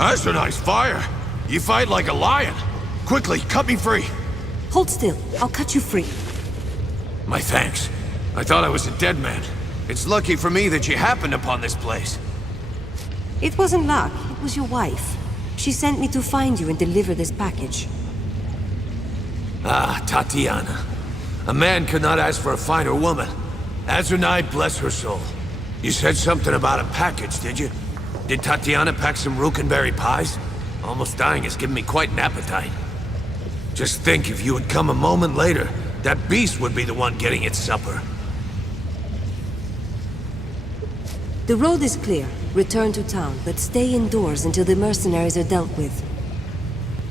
That's a nice fire. You fight like a lion. Quickly, cut me free. Hold still. I'll cut you free. My thanks. I thought I was a dead man. It's lucky for me that you happened upon this place. It wasn't luck. It was your wife. She sent me to find you and deliver this package. Ah, Tatiana. A man could not ask for a finer woman. Azunai, bless her soul. You said something about a package, did you? Did Tatiana pack some Rukenberry pies? Almost dying has given me quite an appetite. Just think, if you had come a moment later, that beast would be the one getting its supper. The road is clear. Return to town, but stay indoors until the mercenaries are dealt with.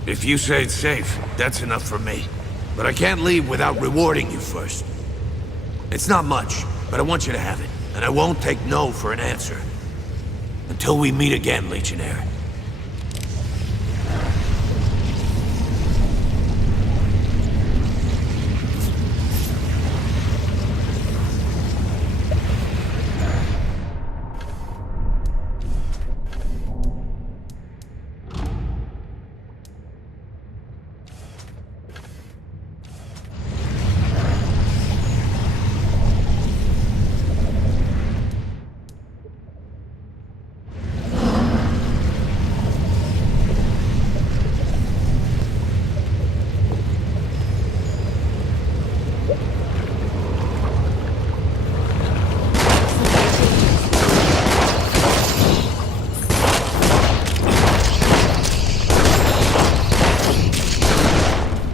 If you say it's safe, that's enough for me. But I can't leave without rewarding you first. It's not much, but I want you to have it. And I won't take no for an answer. Until we meet again, Legionnaire.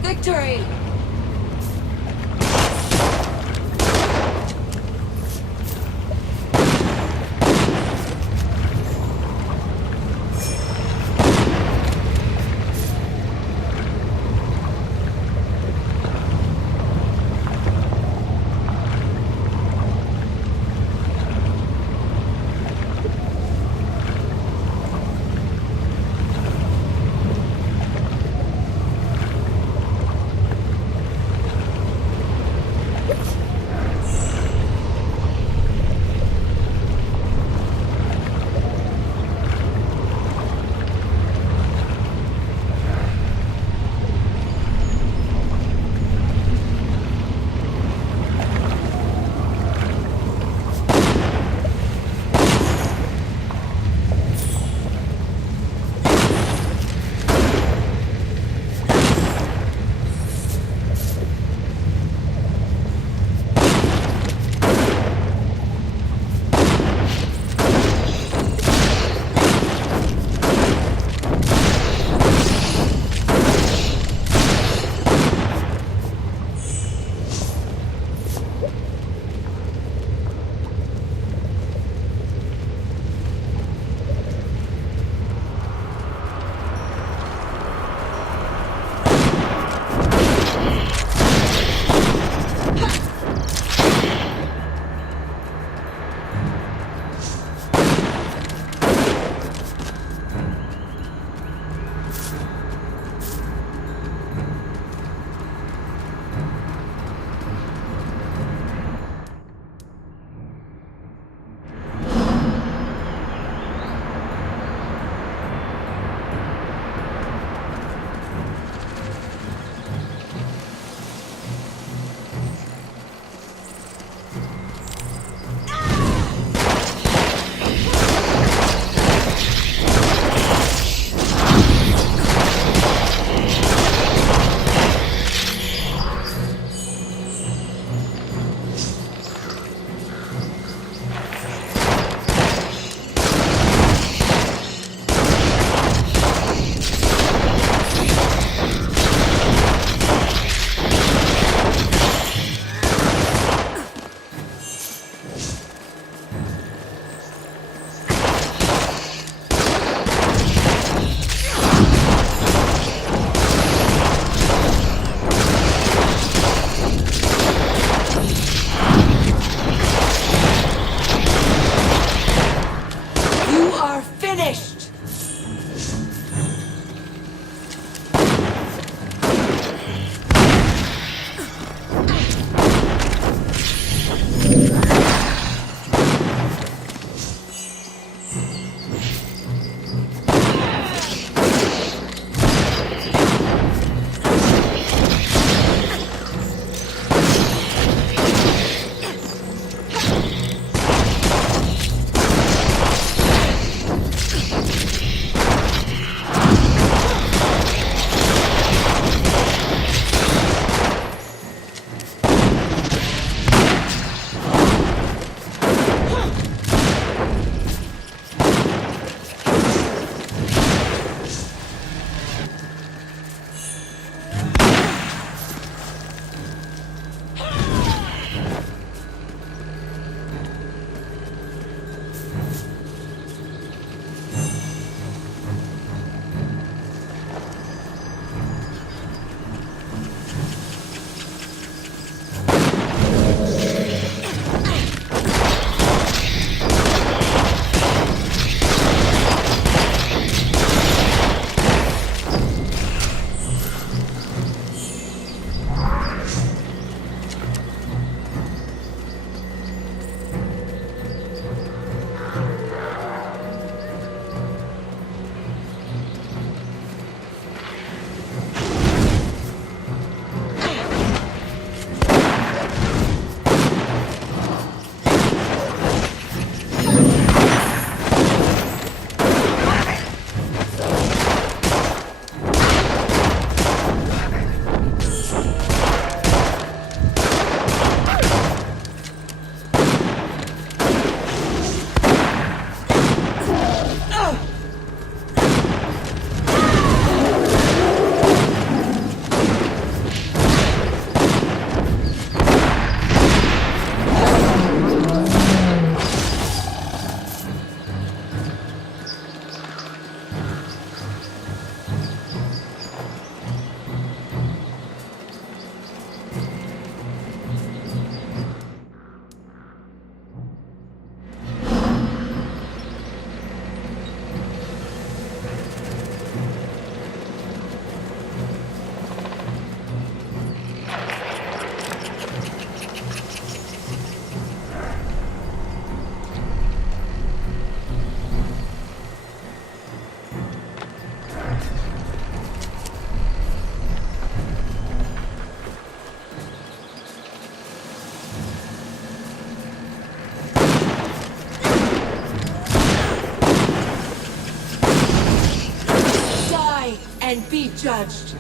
Victory! and be judged.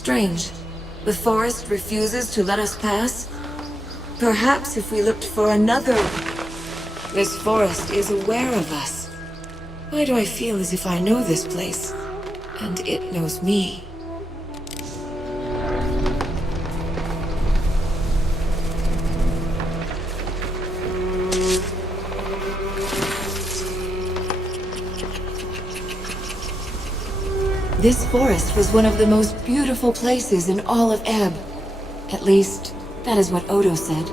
Strange. The forest refuses to let us pass? Perhaps if we looked for another... This forest is aware of us. Why do I feel as if I know this place? And it knows me. This forest was one of the most beautiful places in all of Ebb. At least, that is what Odo said.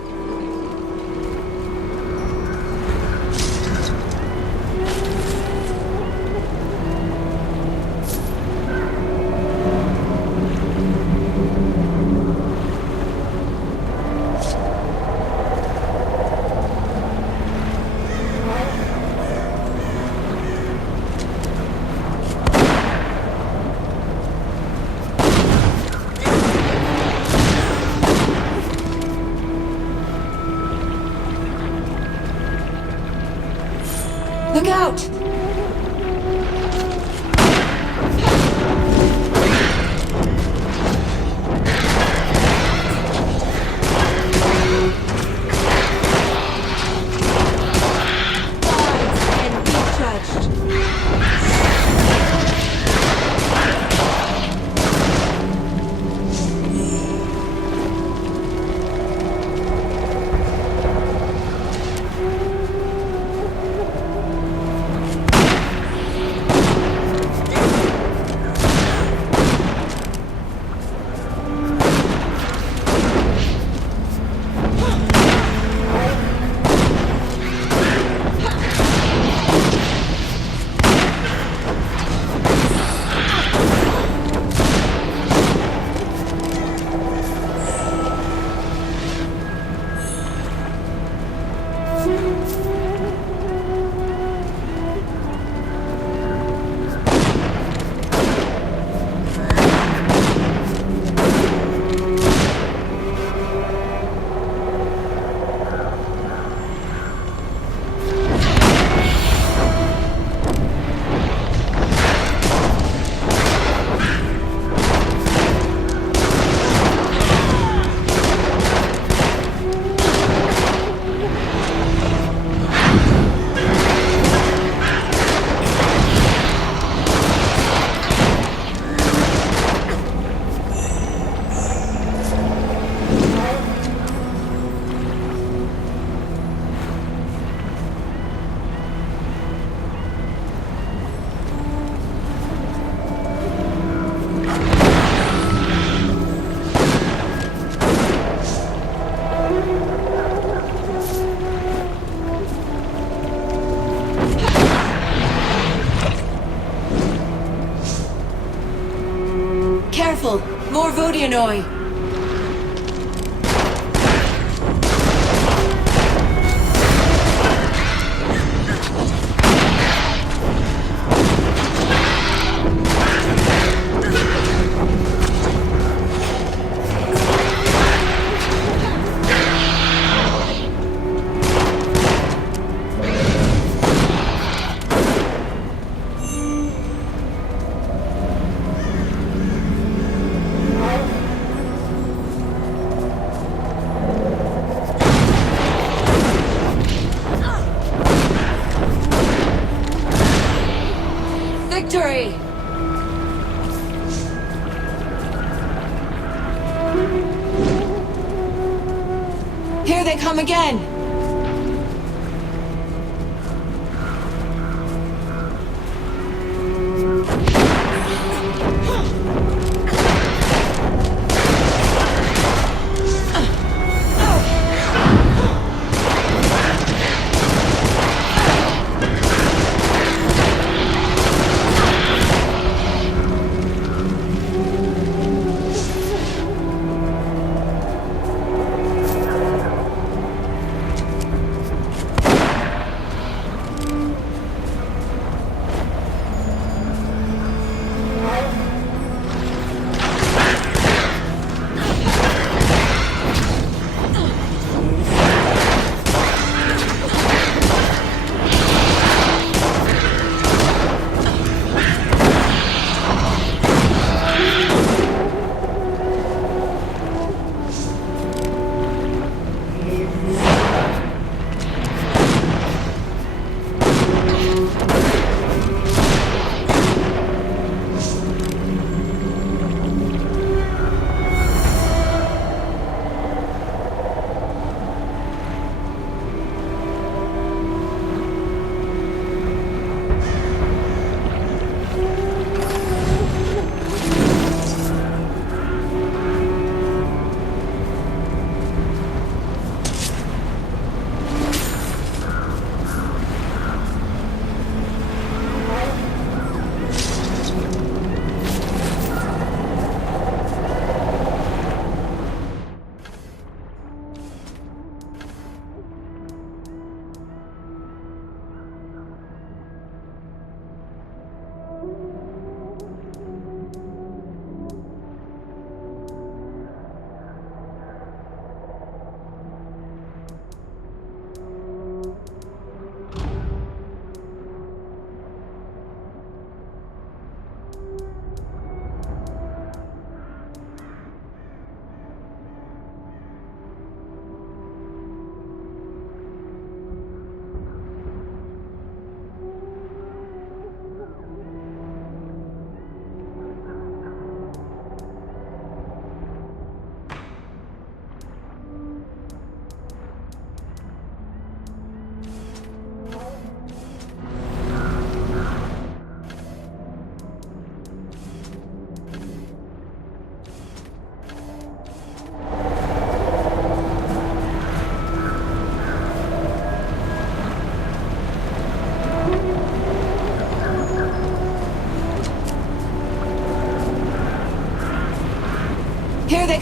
Look out! And be judged. Careful! More Vodyanoi! Victory! Here they come again!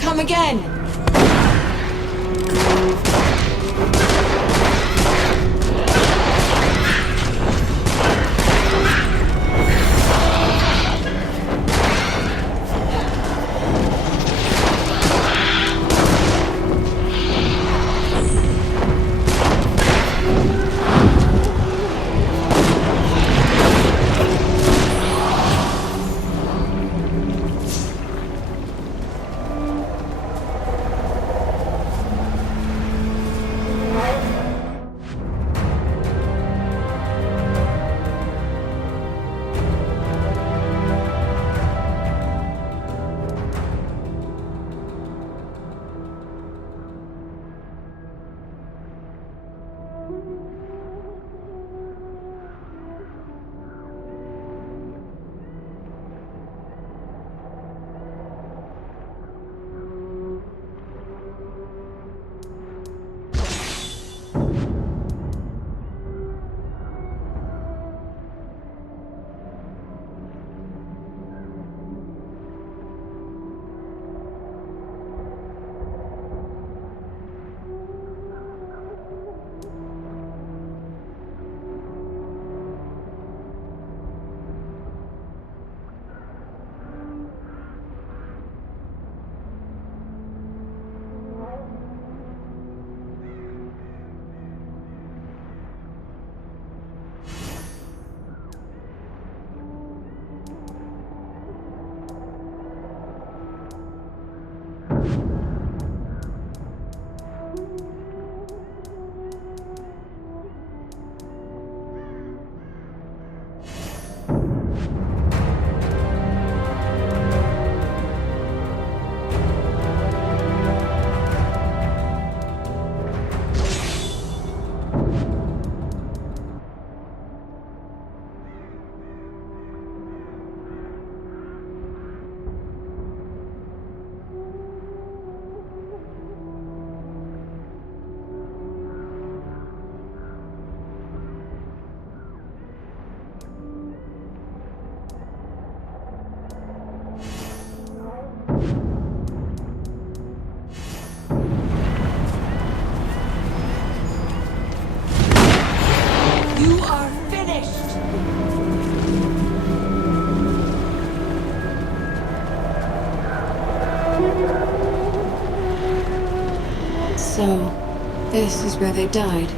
Come again! You are finished! So, this is where they died.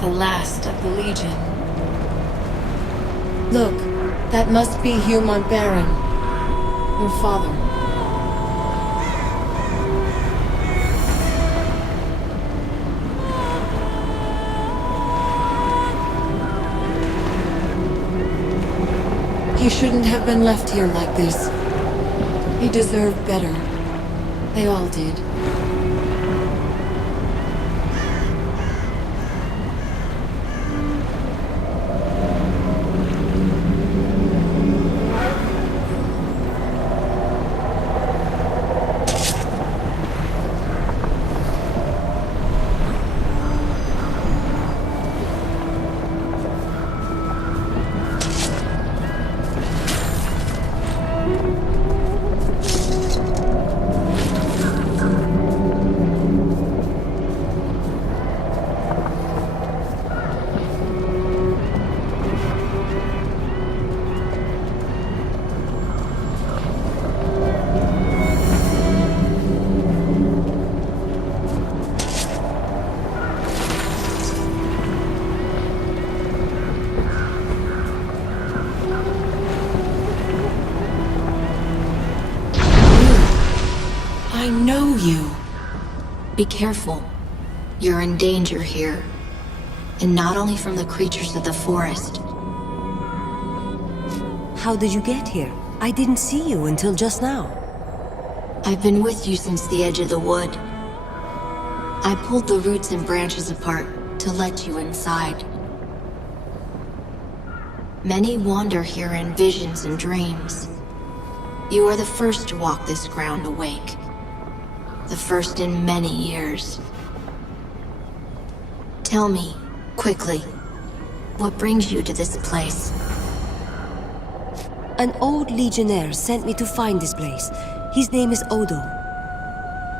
The last of the Legion. Look, that must be Hugh Montbaron. Your father. He shouldn't have been left here like this. He deserved better. They all did. I know you. Be careful. You're in danger here. And not only from the creatures of the forest. How did you get here? I didn't see you until just now. I've been with you since the edge of the wood. I pulled the roots and branches apart to let you inside. Many wander here in visions and dreams. You are the first to walk this ground awake. The first in many years. Tell me, quickly, what brings you to this place? An old legionnaire sent me to find this place. His name is Odo.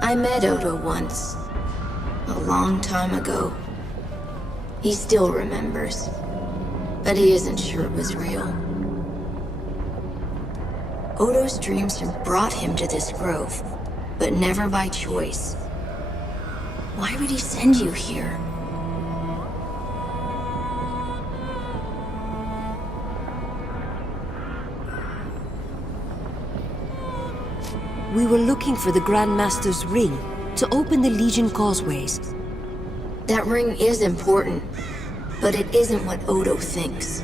I met Odo once. A long time ago. He still remembers. But he isn't sure it was real. Odo's dreams have brought him to this grove, but never by choice. Why would he send you here? We were looking for the Grand Master's ring to open the Legion causeways. That ring is important, but it isn't what Odo thinks.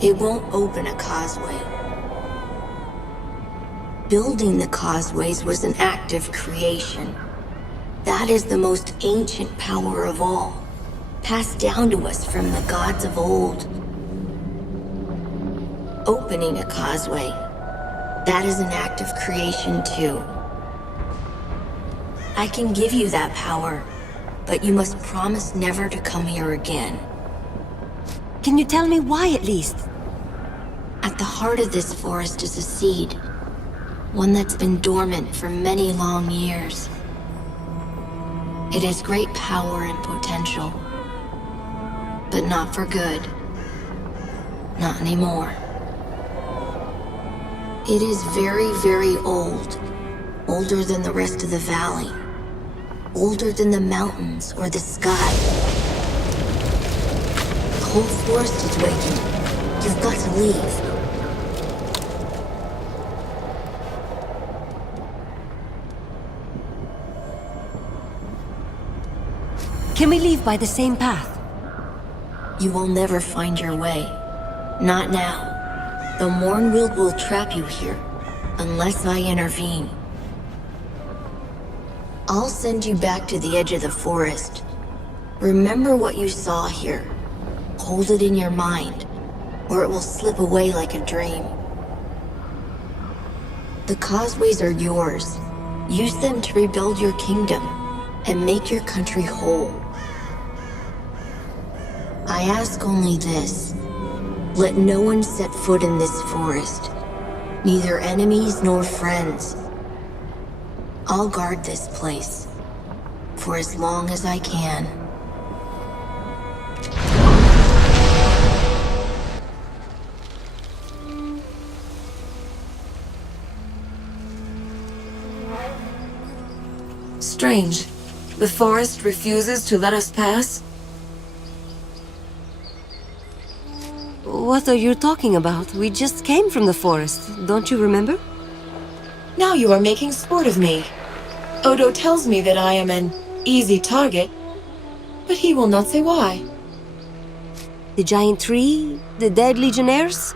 It won't open a causeway. Building the causeways was an act of creation. That is the most ancient power of all, passed down to us from the gods of old. Opening a causeway, that is an act of creation too. I can give you that power, but you must promise never to come here again. Can you tell me why at least? At the heart of this forest is a seed. One that's been dormant for many long years. It has great power and potential. But not for good. Not anymore. It is very, very old. Older than the rest of the valley. Older than the mountains or the sky. The whole forest is waking. You've got to leave. Can we leave by the same path? You will never find your way. Not now. The Mournwield will trap you here, unless I intervene. I'll send you back to the edge of the forest. Remember what you saw here. Hold it in your mind, or it will slip away like a dream. The causeways are yours. Use them to rebuild your kingdom, and make your country whole. I ask only this. Let no one set foot in this forest. Neither enemies nor friends. I'll guard this place. For as long as I can. Strange. The forest refuses to let us pass? What are you talking about? We just came from the forest, don't you remember? Now you are making sport of me. Odo tells me that I am an easy target, but he will not say why. The giant tree? The dead legionnaires?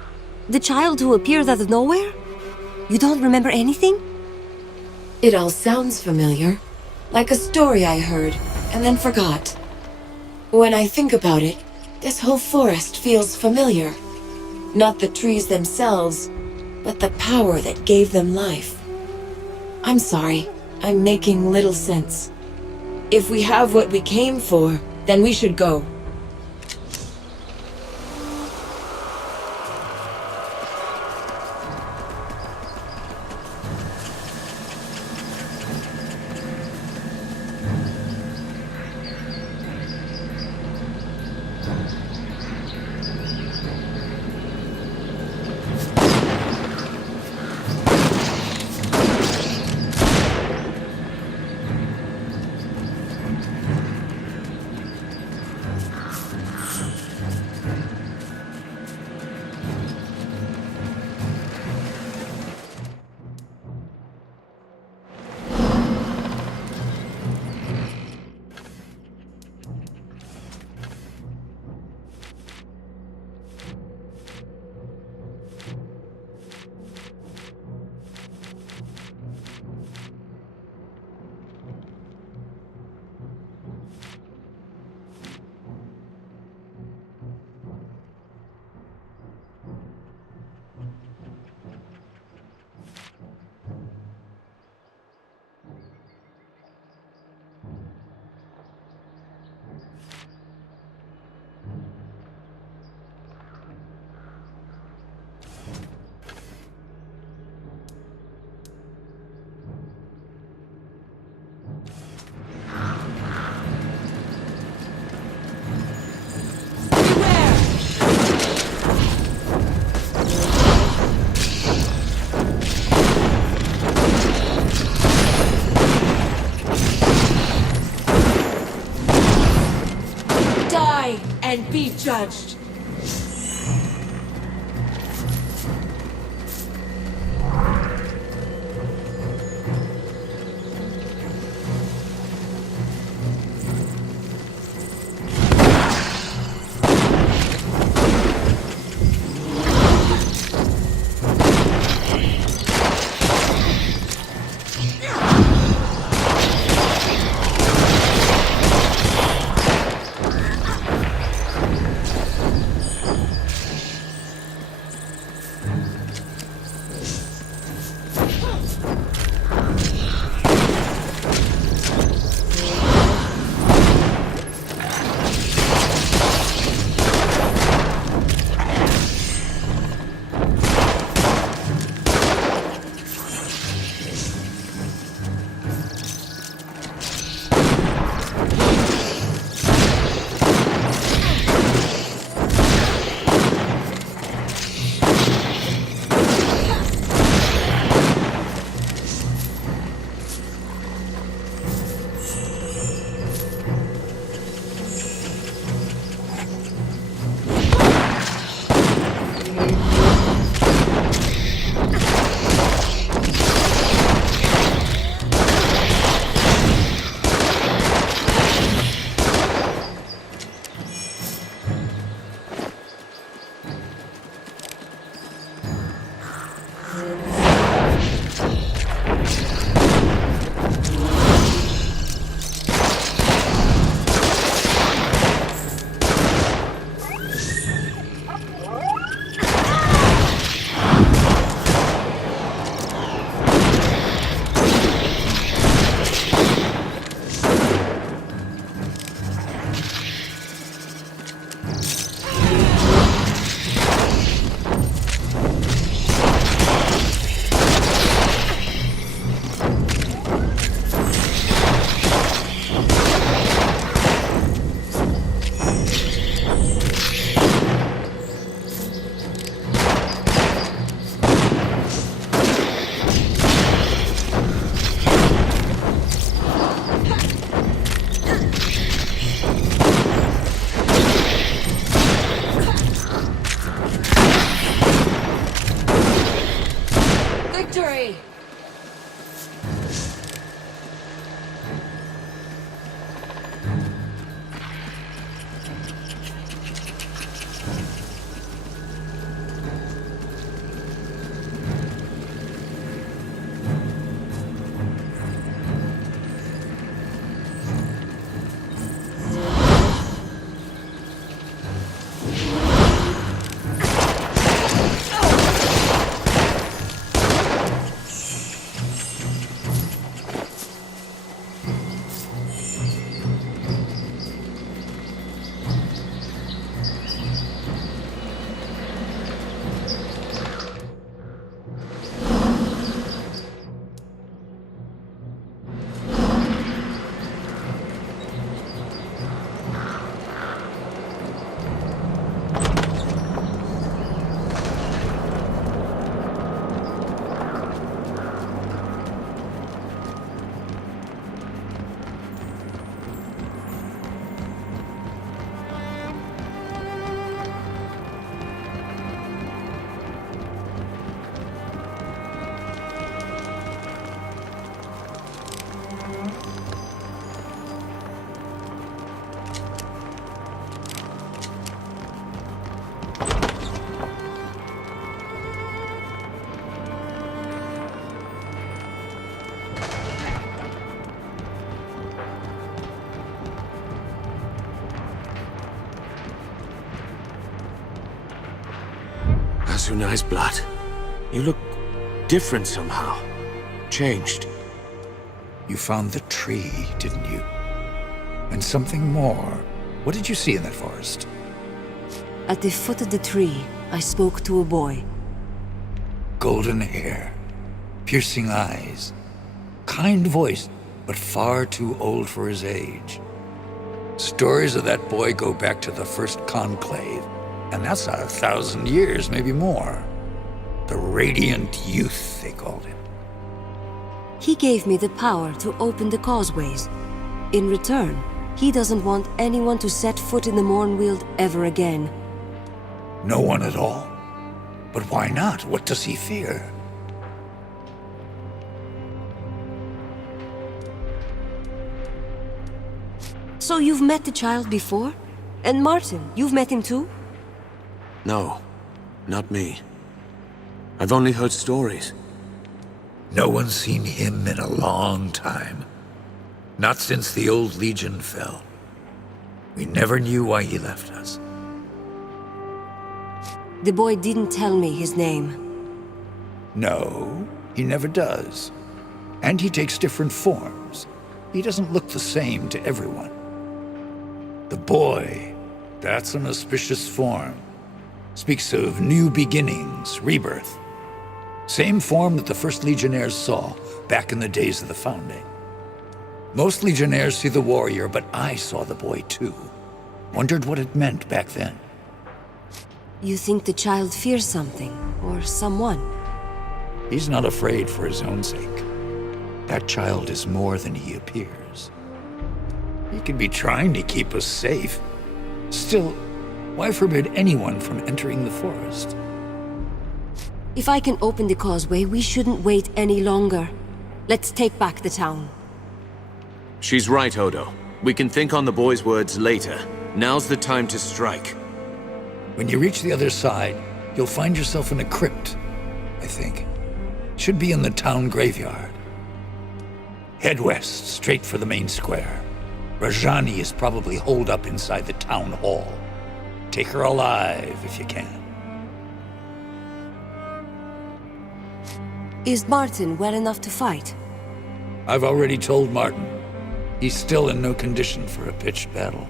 The child who appeared out of nowhere? You don't remember anything? It all sounds familiar, like a story I heard and then forgot. When I think about it, this whole forest feels familiar. Not the trees themselves, but the power that gave them life. I'm sorry, I'm making little sense. If we have what we came for, then we should go. and be judged. Victory! Asunai's blood. You look different somehow. Changed. You found the tree, didn't you? And something more. What did you see in that forest? At the foot of the tree, I spoke to a boy. Golden hair, piercing eyes, kind voice, but far too old for his age. Stories of that boy go back to the first conclave, and that's 1,000 years, maybe more. The Radiant Youth, they called him. He gave me the power to open the causeways. In return, He doesn't want anyone to set foot in the Mornweald ever again. No one at all? But why not? What does he fear? So you've met the child before? And Martin, you've met him too? No, not me. I've only heard stories. No one's seen him in a long time. Not since the old Legion fell. We never knew why he left us. The boy didn't tell me his name. No, he never does. And he takes different forms. He doesn't look the same to everyone. The boy, that's an auspicious form. Speaks of new beginnings, rebirth. Same form that the first Legionnaires saw back in the days of the Founding. Most Legionnaires see the warrior, but I saw the boy too. Wondered what it meant back then. You think the child fears something, or someone? He's not afraid for his own sake. That child is more than he appears. He could be trying to keep us safe. Still, why forbid anyone from entering the forest? If I can open the causeway, we shouldn't wait any longer. Let's take back the town. She's right, Odo. We can think on the boy's words later. Now's the time to strike. When you reach the other side, you'll find yourself in a crypt, I think. Should be in the town graveyard. Head west, straight for the main square. Rajani is probably holed up inside the town hall. Take her alive if you can. Is Martin well enough to fight? I've already told Martin. He's still in no condition for a pitched battle.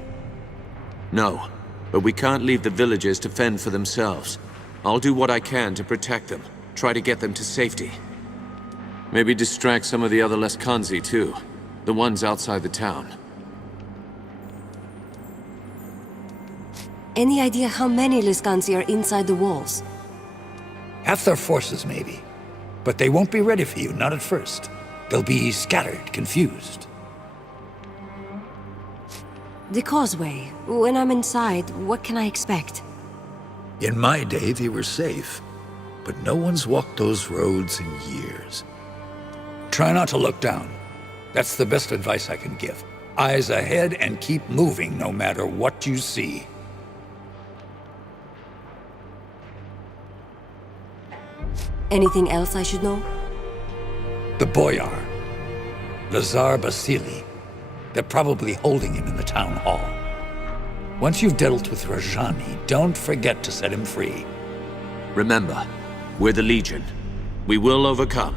No, but we can't leave the villagers to fend for themselves. I'll do what I can to protect them, try to get them to safety. Maybe distract some of the other Leskanzi too, the ones outside the town. Any idea how many Liskanzi are inside the walls? Half their forces, maybe. But they won't be ready for you, not at first. They'll be scattered, confused. The causeway. When I'm inside, what can I expect? In my day, they were safe. But no one's walked those roads in years. Try not to look down. That's the best advice I can give. Eyes ahead and keep moving no matter what you see. Anything else I should know? The Boyar. Lazar Basili. They're probably holding him in the town hall. Once you've dealt with Rajani, don't forget to set him free. Remember, we're the Legion. We will overcome.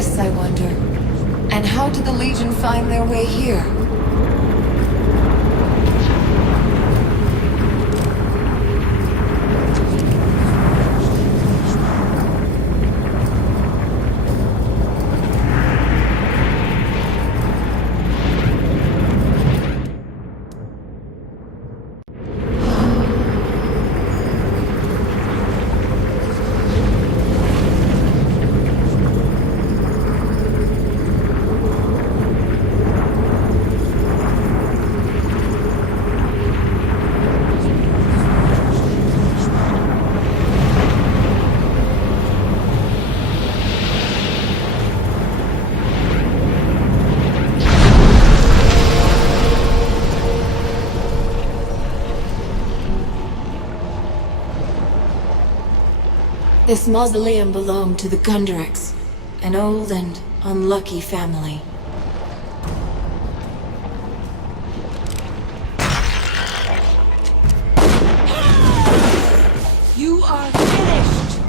this, I wonder? And how did the Legion find their way here? This mausoleum belonged to the Gundrex, an old and unlucky family. You are finished!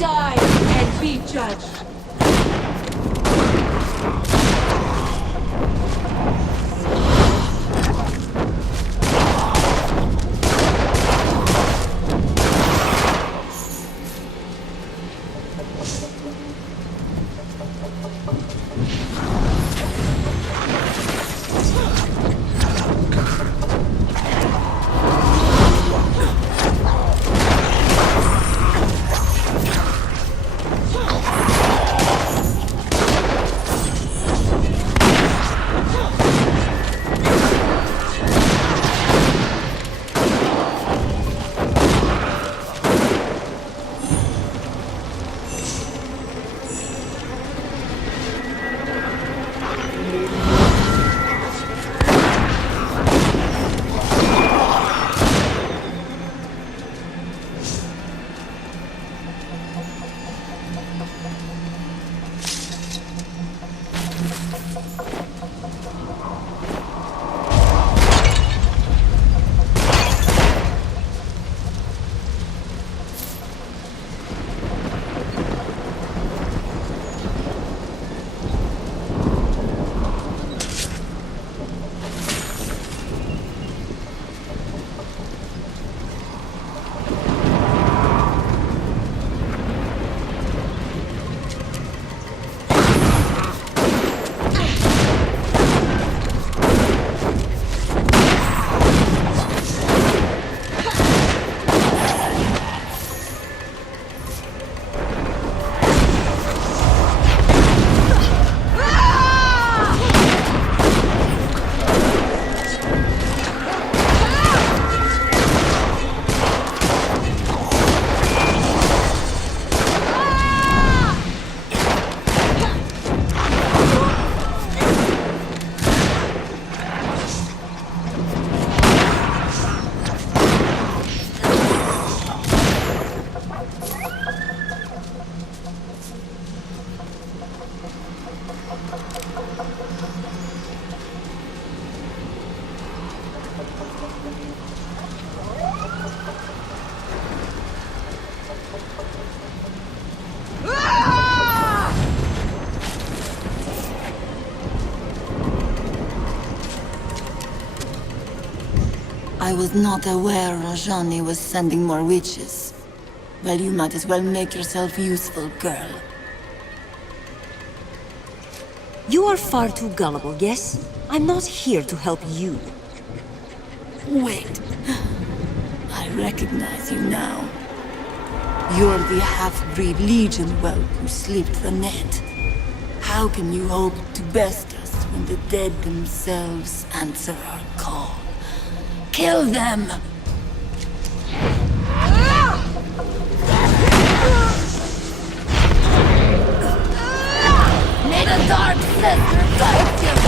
Die and be judged. I was not aware Rajani was sending more witches. Well, you might as well make yourself useful, girl. You are far too gullible, yes? I'm not here to help you. Wait. I recognize you now. You're the half-breed Legion whelp who slipped the net. How can you hope to best us when the dead themselves answer our call? Kill them! May the dark sister guide you!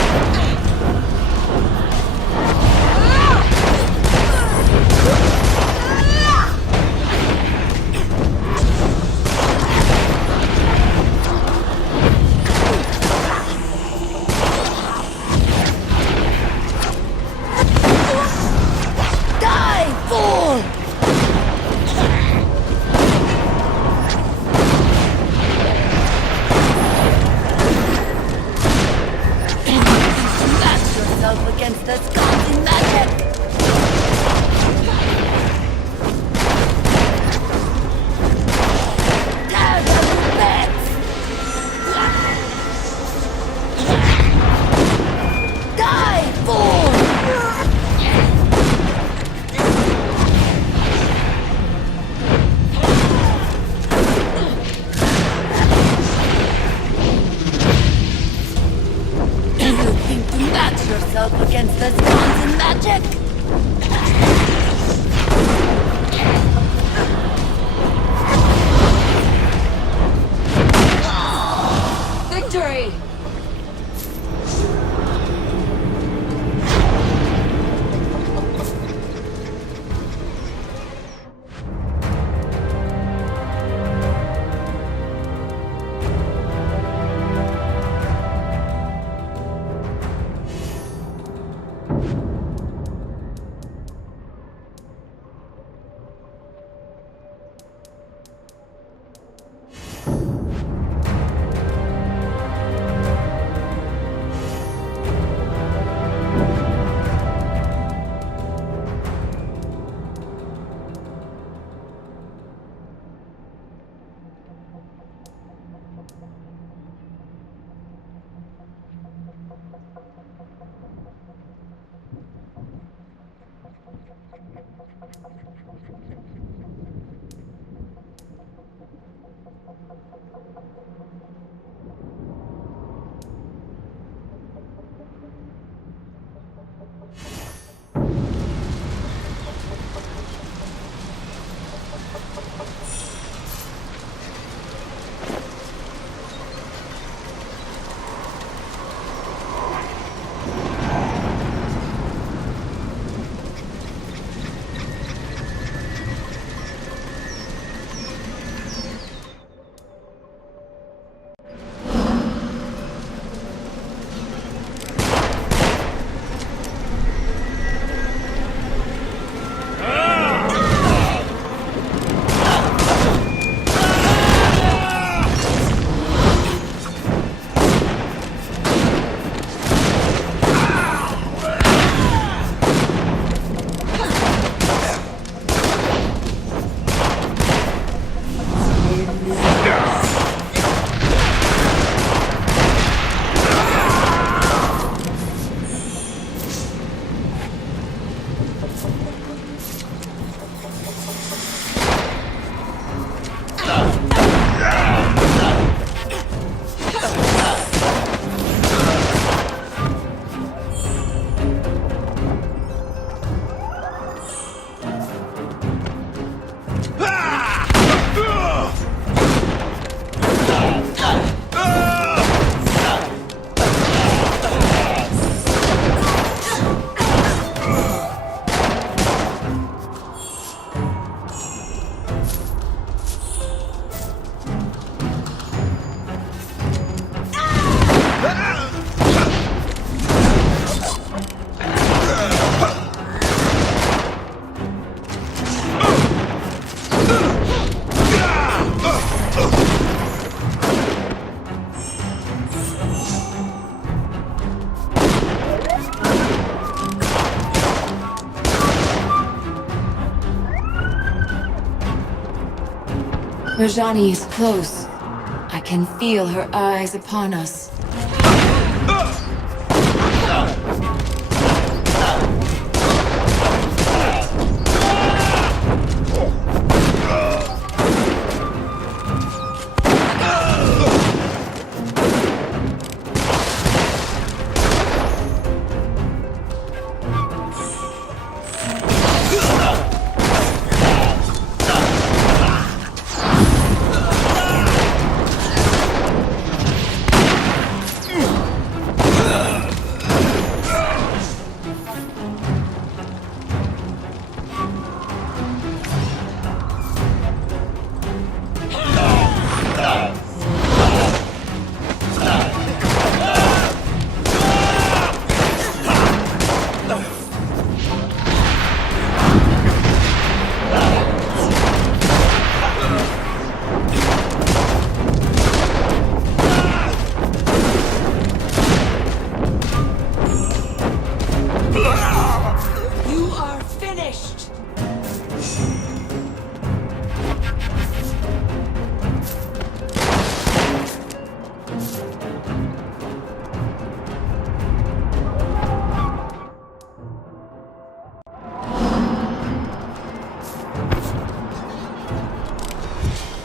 Rajani is close. I can feel her eyes upon us. You are finished!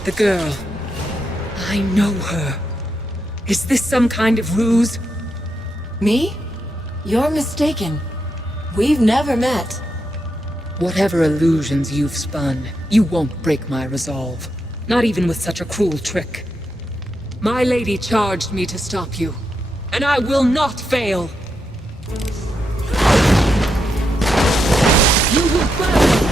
The girl. I know her. Is this some kind of ruse? Me? You're mistaken. We've never met. Whatever illusions you've spun, you won't break my resolve. Not even with such a cruel trick. My lady charged me to stop you, and I will not fail. You will burn!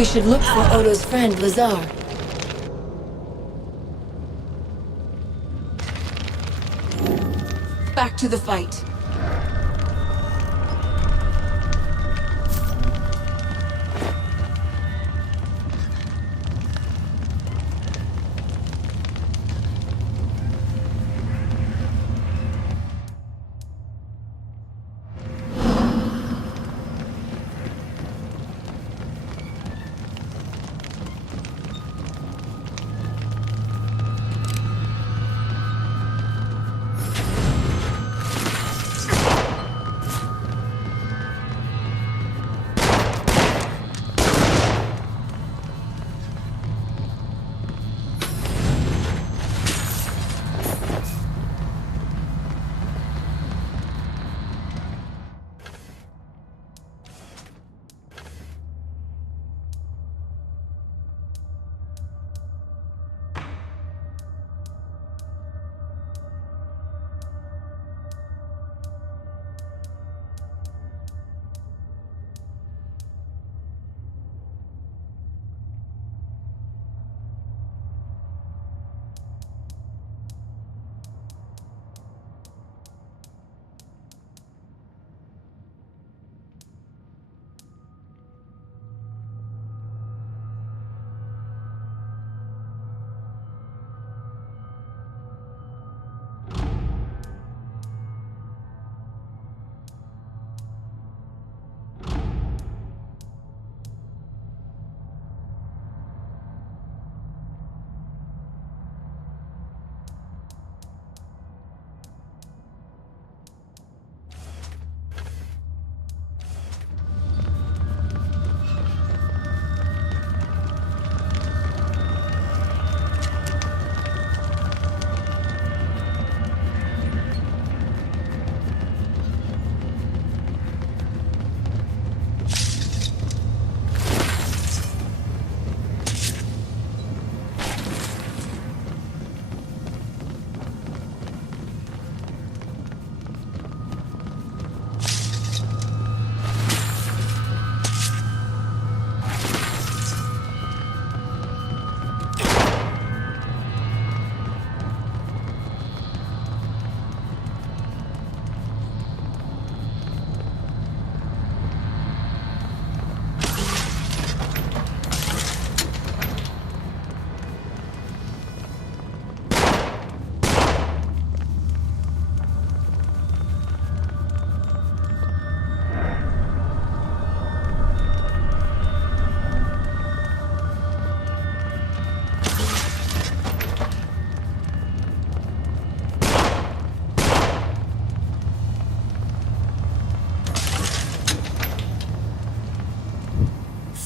We should look for Odo's friend, Lazar. Back to the fight.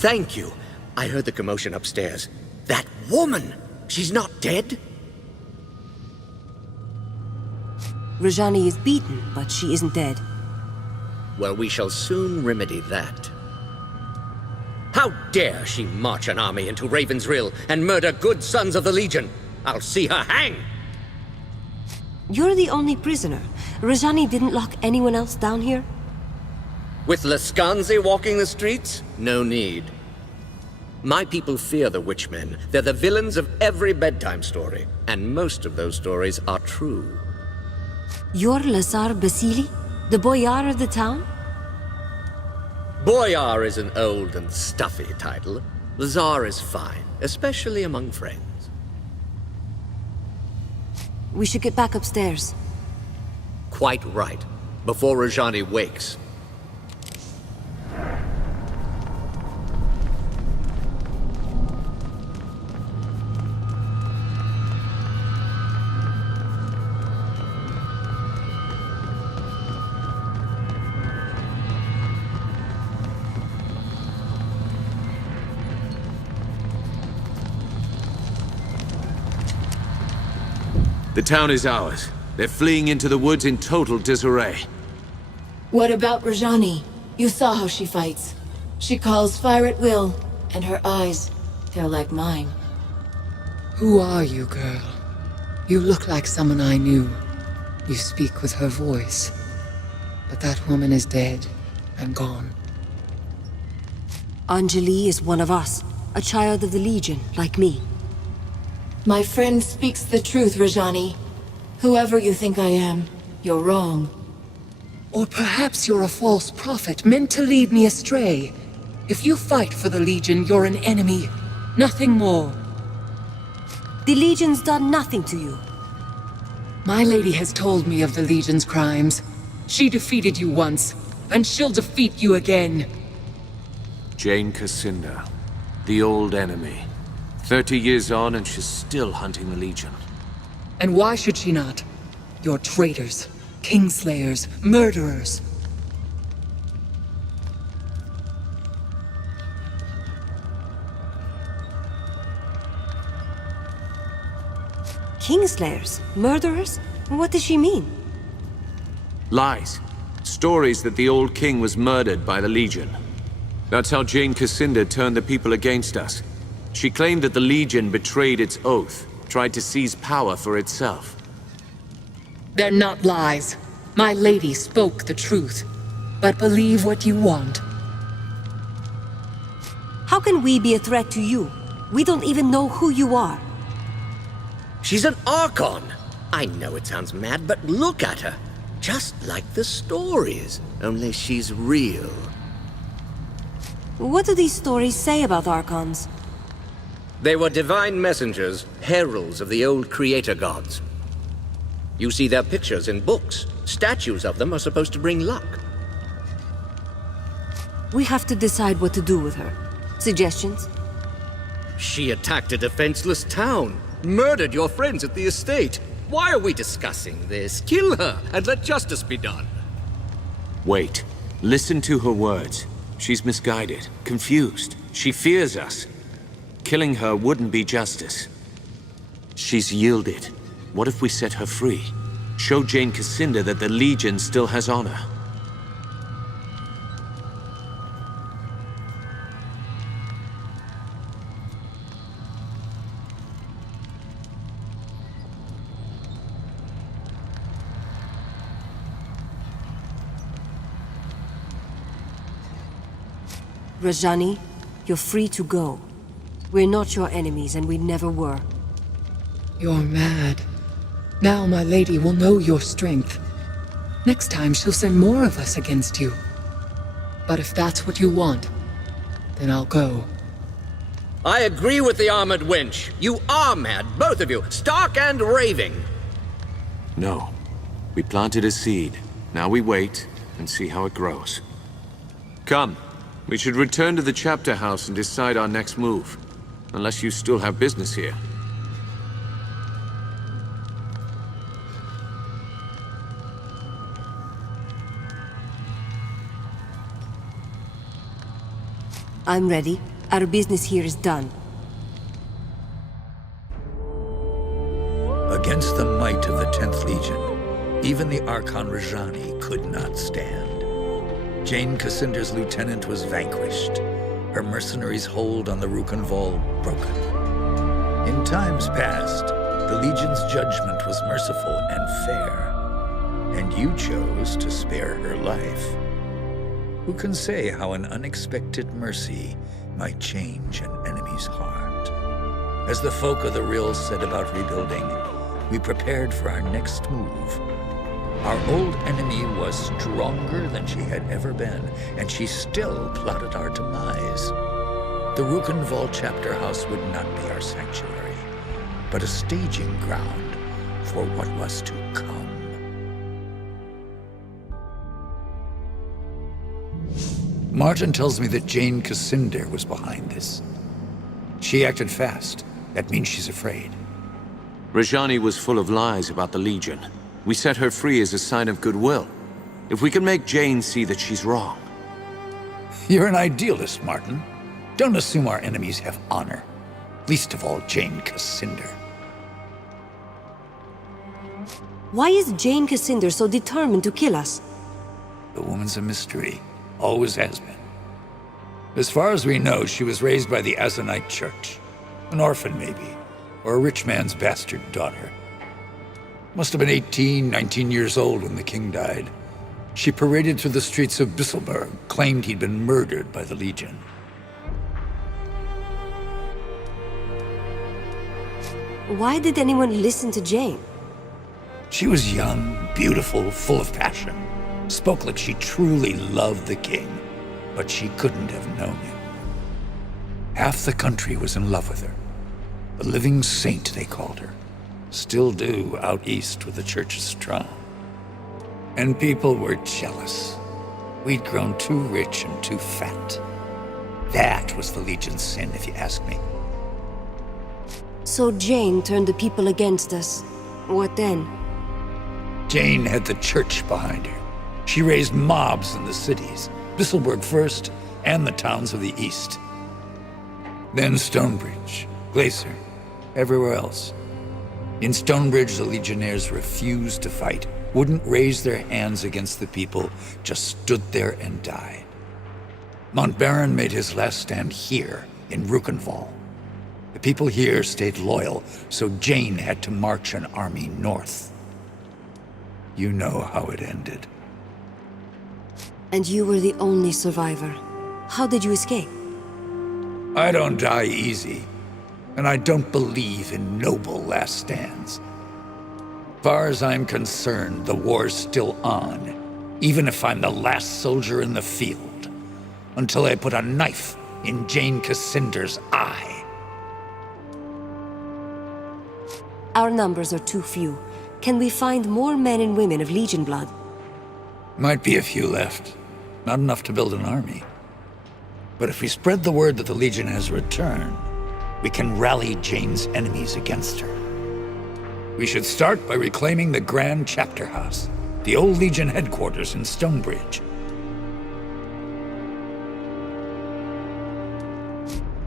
Thank you. I heard the commotion upstairs. That woman! She's not dead? Rajani is beaten, but she isn't dead. Well, we shall soon remedy that. How dare she march an army into Ravensrill and murder good sons of the Legion? I'll see her hang! You're the only prisoner. Rajani didn't lock anyone else down here? With Laskanzi walking the streets? No need. My people fear the Witchmen. They're the villains of every bedtime story. And most of those stories are true. You're Lazar Basili? The boyar of the town? Boyar is an old and stuffy title. Lazar is fine, especially among friends. We should get back upstairs. Quite right. Before Rajani wakes. The town is ours. They're fleeing into the woods in total disarray. What about Rajani? You saw how she fights. She calls fire at will, and her eyes, they're like mine. Who are you, girl? You look like someone I knew. You speak with her voice. But that woman is dead and gone. Anjali is one of us, a child of the Legion, like me. My friend speaks the truth, Rajani. Whoever you think I am, you're wrong. Or perhaps you're a false prophet meant to lead me astray. If you fight for the Legion, you're an enemy. Nothing more. The Legion's done nothing to you. My lady has told me of the Legion's crimes. She defeated you once, and she'll defeat you again. Jane Cassinda, the old enemy. 30 years on and she's still hunting the Legion. And why should she not? You're traitors, kingslayers, murderers. Kingslayers? Murderers? What does she mean? Lies. Stories that the old king was murdered by the Legion. That's how Jane Cassinda turned the people against us. She claimed that the Legion betrayed its oath, tried to seize power for itself. They're not lies. My lady spoke the truth. But believe what you want. How can we be a threat to you? We don't even know who you are. She's an Archon! I know it sounds mad, but look at her. Just like the stories, only she's real. What do these stories say about Archons? They were divine messengers, heralds of the old creator gods. You see their pictures in books. Statues of them are supposed to bring luck. We have to decide what to do with her. Suggestions? She attacked a defenseless town, murdered your friends at the estate. Why are we discussing this? Kill her and let justice be done. Wait. Listen to her words. She's misguided, confused. She fears us. Killing her wouldn't be justice. She's yielded. What if we set her free? Show Jane Cassinda that the Legion still has honor. Rajani, you're free to go. We're not your enemies, and we never were. You're mad. Now my lady will know your strength. Next time she'll send more of us against you. But if that's what you want, then I'll go. I agree with the armored wench. You are mad, both of you, stark and raving. No. We planted a seed. Now we wait and see how it grows. Come. We should return to the chapter house and decide our next move. Unless you still have business here. I'm ready. Our business here is done. Against the might of the 10th Legion, even the Archon Rajani could not stand. Jane Cassinda's lieutenant was vanquished, her mercenaries' hold on the Rukenval broken. In times past, the Legion's judgment was merciful and fair, and you chose to spare her life. Who can say how an unexpected mercy might change an enemy's heart? As the folk of the Rill said about rebuilding, we prepared for our next move. Our old enemy was stronger than she had ever been, and she still plotted our demise. The Rukenval chapter house would not be our sanctuary, but a staging ground for what was to come. Martin tells me that Jane Cassinda was behind this. She acted fast. That means she's afraid. Rajani was full of lies about the Legion. We set her free as a sign of goodwill. If we can make Jane see that she's wrong. You're an idealist, Martin. Don't assume our enemies have honor. Least of all, Jane Cassinda. Why is Jane Cassinda so determined to kill us? The woman's a mystery. Always has been. As far as we know, she was raised by the Azanite Church. An orphan, maybe. Or a rich man's bastard daughter. Must have been 18, 19 years old when the king died. She paraded through the streets of Bisselberg, claimed he'd been murdered by the Legion. Why did anyone listen to Jane? She was young, beautiful, full of passion. Spoke like she truly loved the king, but she couldn't have known him. Half the country was in love with her. The living saint, they called her. Still do out east where the church is strong. And people were jealous. We'd grown too rich and too fat. That was the Legion's sin, if you ask me. So Jane turned the people against us. What then? Jane had the church behind her. She raised mobs in the cities, Bisselburg first, and the towns of the east. Then Stonebridge, Glacier, everywhere else. In Stonebridge, the Legionnaires refused to fight, wouldn't raise their hands against the people, just stood there and died. Montbaron made his last stand here, in Rukenval. The people here stayed loyal, so Jane had to march an army north. You know how it ended. And you were the only survivor. How did you escape? I don't die easy, and I don't believe in noble last stands. Far as I'm concerned, the war's still on, even if I'm the last soldier in the field, until I put a knife in Jane Cassinder's eye. Our numbers are too few. Can we find more men and women of Legion blood? Might be a few left. Not enough to build an army. But if we spread the word that the Legion has returned, we can rally Jane's enemies against her. We should start by reclaiming the Grand Chapter House, the old Legion headquarters in Stonebridge.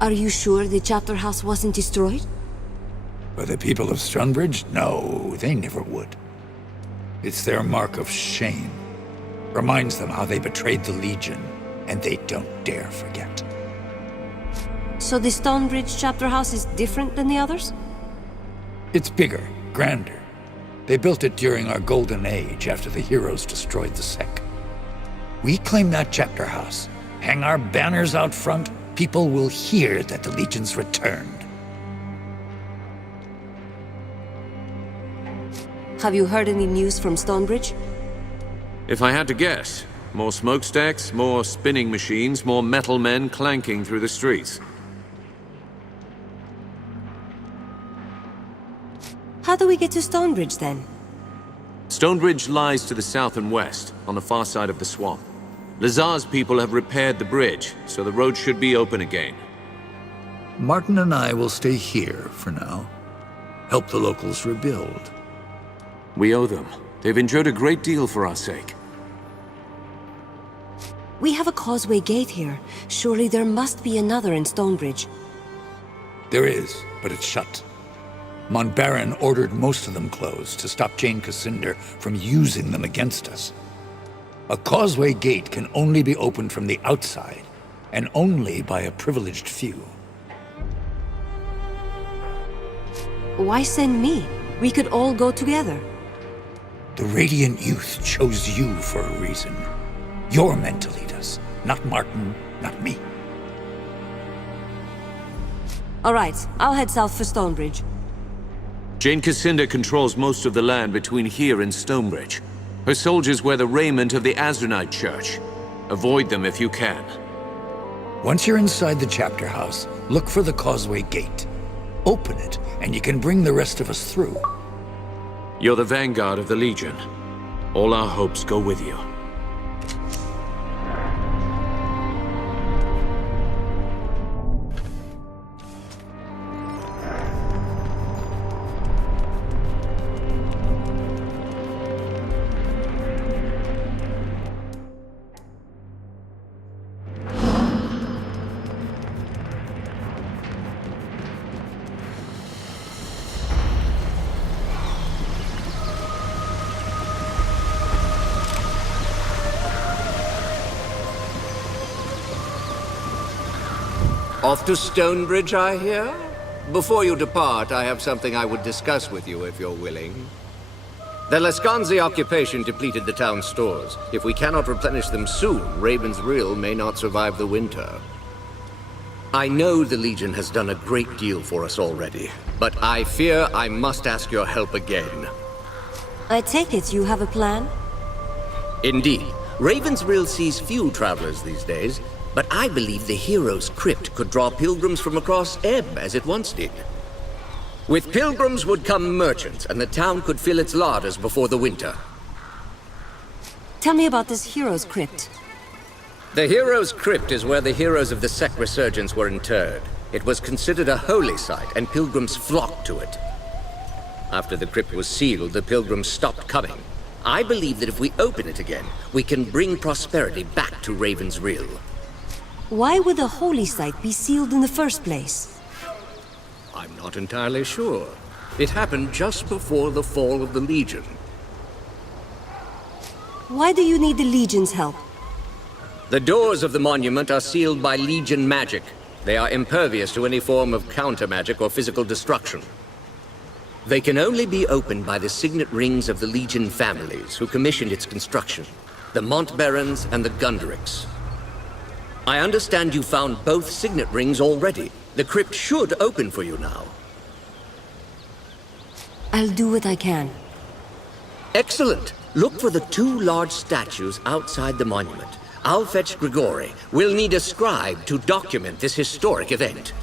Are you sure the chapter house wasn't destroyed? By the people of Stonebridge? No, they never would. It's their mark of shame. Reminds them how they betrayed the Legion, and they don't dare forget. So the Stonebridge chapter house is different than the others? It's bigger, grander. They built it during our Golden Age after the heroes destroyed the Sec. We claim that chapter house, hang our banners out front, people will hear that the Legion's returned. Have you heard any news from Stonebridge? If I had to guess, more smokestacks, more spinning machines, more metal men clanking through the streets. How do we get to Stonebridge then? Stonebridge lies to the south and west, on the far side of the swamp. Lazar's people have repaired the bridge, so the road should be open again. Martin and I will stay here for now. Help the locals rebuild. We owe them. They've endured a great deal for our sake. We have a causeway gate here. Surely there must be another in Stonebridge. There is, but it's shut. Montbaron ordered most of them closed to stop Jane Cassinder from using them against us. A causeway gate can only be opened from the outside, and only by a privileged few. Why send me? We could all go together. The Radiant Youth chose you for a reason. You're meant to lead us, not Martin, not me. All right, I'll head south for Stonebridge. Jane Cassinder controls most of the land between here and Stonebridge. Her soldiers wear the raiment of the Azranite Church. Avoid them if you can. Once you're inside the chapter house, look for the causeway gate. Open it, and you can bring the rest of us through. You're the vanguard of the Legion. All our hopes go with you. Off to Stonebridge, I hear? Before you depart, I have something I would discuss with you if you're willing. The Lascanzi occupation depleted the town's stores. If we cannot replenish them soon, Raven's Rill may not survive the winter. I know the Legion has done a great deal for us already, but I fear I must ask your help again. I take it you have a plan? Indeed. Ravensrill sees few travelers these days, but I believe the Hero's Crypt could draw pilgrims from across Ebb as it once did. With pilgrims would come merchants, and the town could fill its larders before the winter. Tell me about this Hero's Crypt. The Hero's Crypt is where the heroes of the Sect Resurgence were interred. It was considered a holy site, and pilgrims flocked to it. After the crypt was sealed, the pilgrims stopped coming. I believe that if we open it again, we can bring prosperity back to Ravensrill. Why would the holy site be sealed in the first place? I'm not entirely sure. It happened just before the fall of the Legion. Why do you need the Legion's help? The doors of the monument are sealed by Legion magic. They are impervious to any form of counter-magic or physical destruction. They can only be opened by the signet rings of the Legion families who commissioned its construction, the Montbarons and the Gundricks. I understand you found both signet rings already. The crypt should open for you now. I'll do what I can. Excellent. Look for the two large statues outside the monument. I'll fetch Grigori. We'll need a scribe to document this historic event.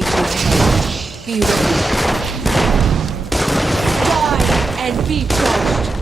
days ahead. Be ready. Die and be judged.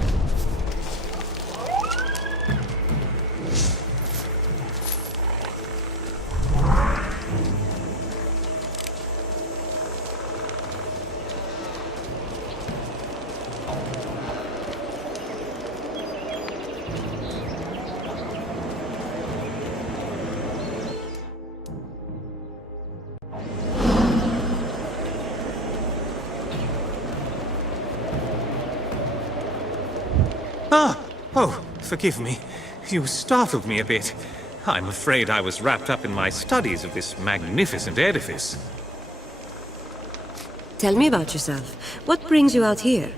Oh, forgive me. You startled me a bit. I'm afraid I was wrapped up in my studies of this magnificent edifice. Tell me about yourself. What brings you out here?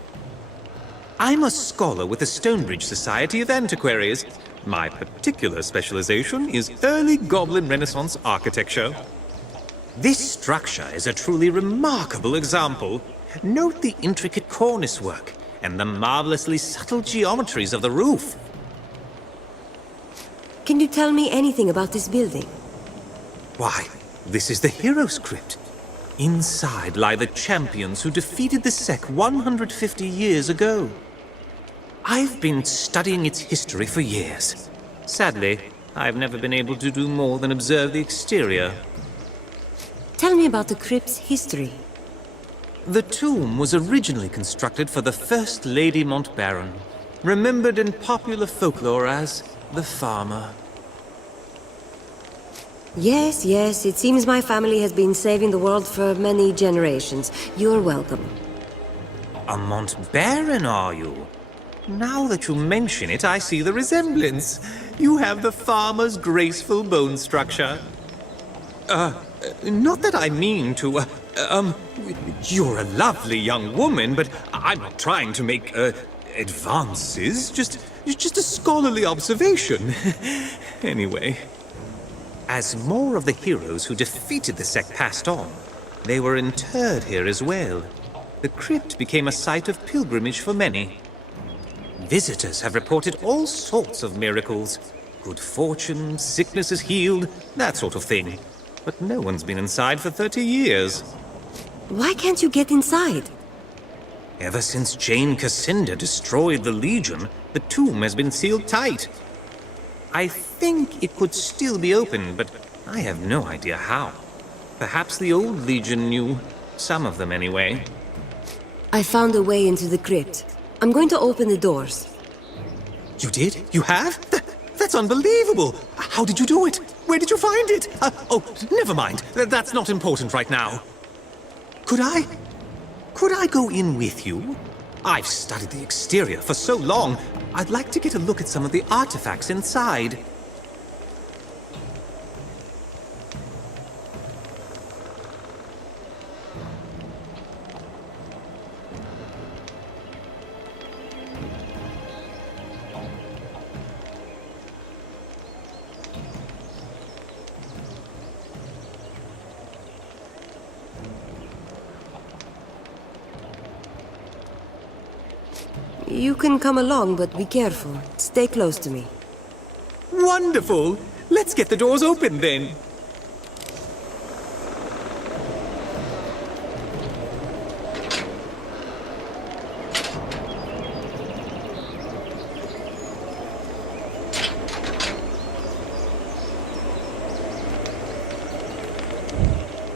I'm a scholar with the Stonebridge Society of Antiquaries. My particular specialization is early Goblin Renaissance architecture. This structure is a truly remarkable example. Note the intricate cornice work and the marvelously subtle geometries of the roof. Can you tell me anything about this building? Why, this is the Hero's Crypt. Inside lie the champions who defeated the Sek 150 years ago. I've been studying its history for years. Sadly, I've never been able to do more than observe the exterior. Tell me about the crypt's history. The tomb was originally constructed for the First Lady Montbarron, remembered in popular folklore as the Farmer. Yes, it seems my family has been saving the world for many generations. You're welcome. A Montbarron, are you? Now that you mention it, I see the resemblance. You have the Farmer's graceful bone structure. Not that I mean to, you're a lovely young woman, but I'm not trying to make, advances. Just a scholarly observation. Anyway, as more of the heroes who defeated the Sek passed on, they were interred here as well. The crypt became a site of pilgrimage for many. Visitors have reported all sorts of miracles. Good fortune, sicknesses healed, that sort of thing. But no one's been inside for 30 years. Why can't you get inside? Ever since Jane Cassinda destroyed the Legion, the tomb has been sealed tight. I think it could still be open, but I have no idea how. Perhaps the old Legion knew. Some of them, anyway. I found a way into the crypt. I'm going to open the doors. You did? You have? That's unbelievable! How did you do it? Where did you find it? Oh, never mind. That's not important right now. Could I go in with you? I've studied the exterior for so long. I'd like to get a look at some of the artifacts inside. You can come along, but be careful. Stay close to me. Wonderful! Let's get the doors open, then.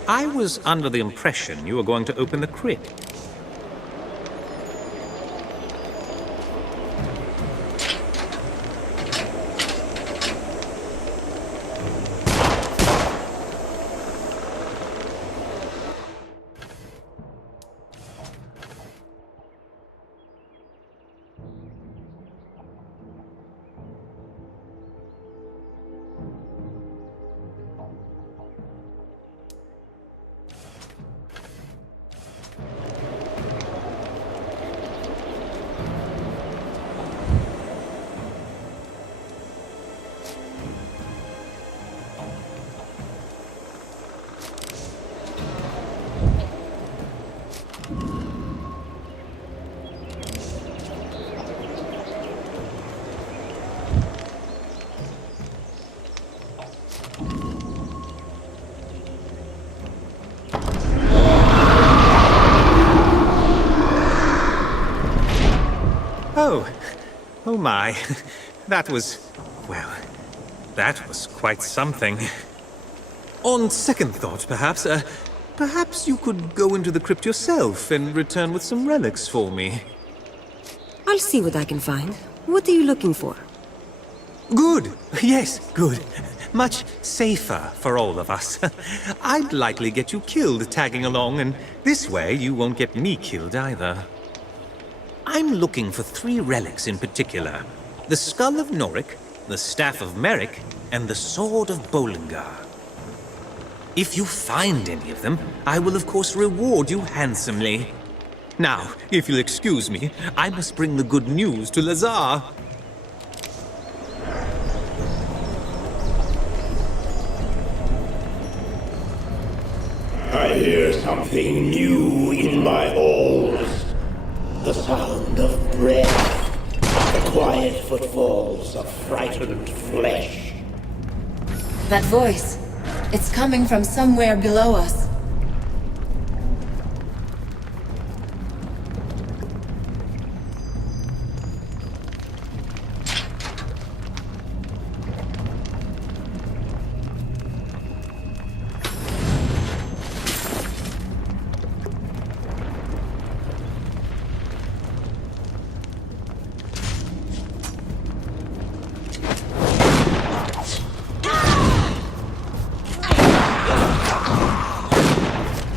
I was under the impression you were going to open the crypt. Oh my. That was... well, that was quite something. On second thought, perhaps, perhaps you could go into the crypt yourself and return with some relics for me. I'll see what I can find. What are you looking for? Good. Yes, good. Much safer for all of us. I'd likely get you killed tagging along, and this way you won't get me killed either. I'm looking for 3 relics in particular. The Skull of Norik, the Staff of Merrick, and the Sword of Bollingar. If you find any of them, I will of course reward you handsomely. Now, if you'll excuse me, I must bring the good news to Lazar. I hear something new in my halls. The sound of breath. The quiet footfalls of frightened flesh. That voice. It's coming from somewhere below us.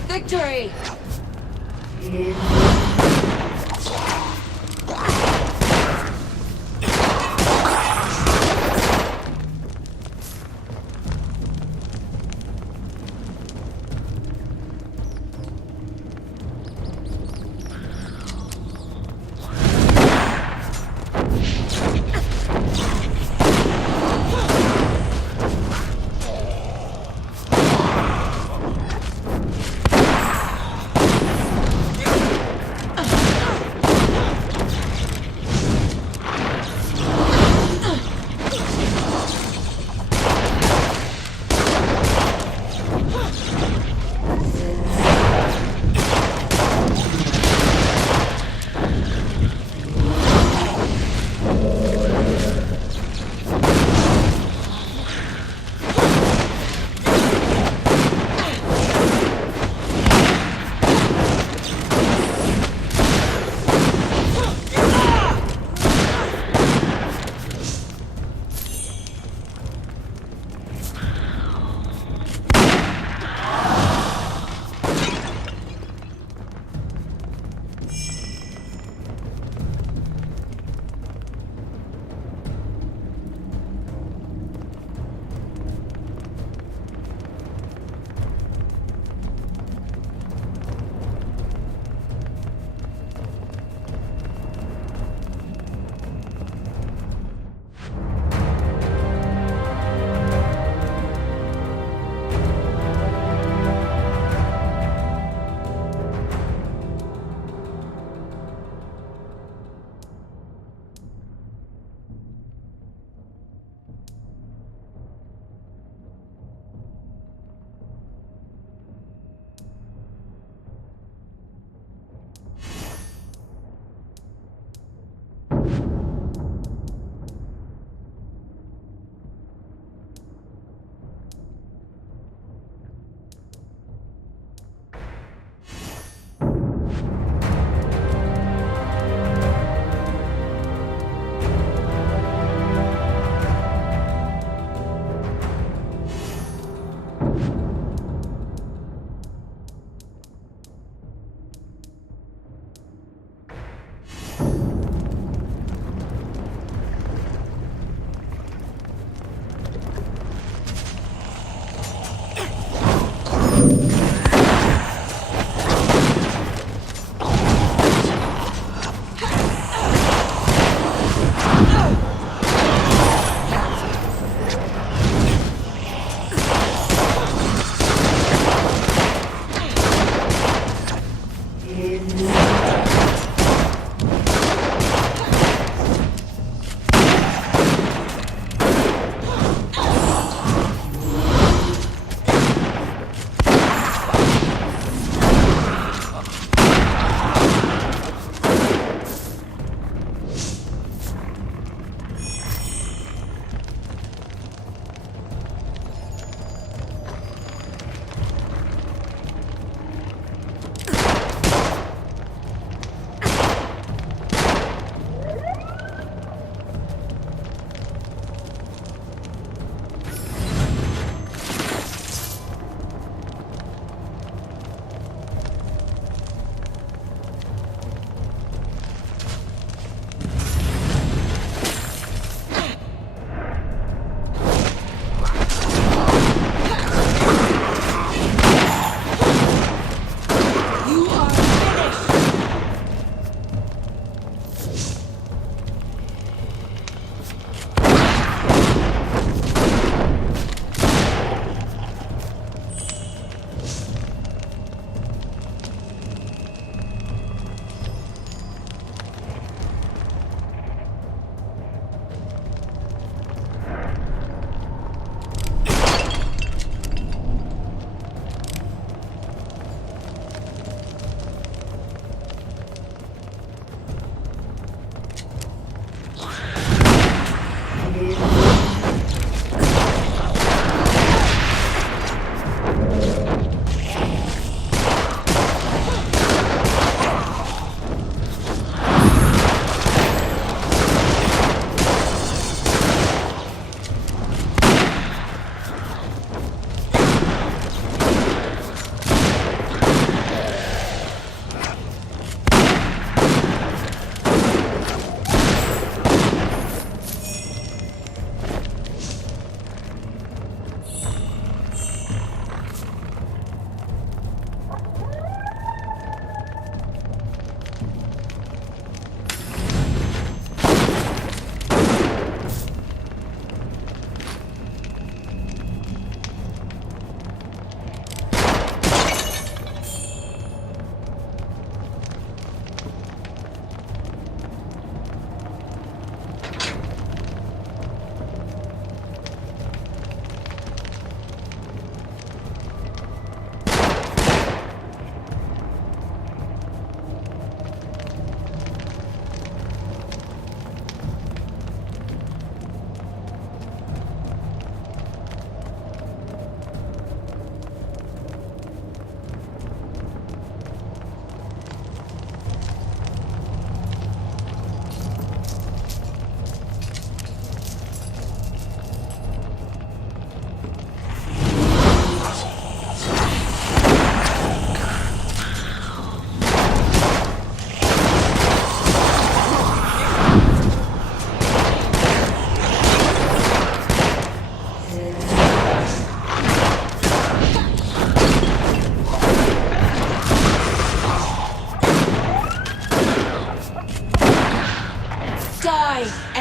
Victory!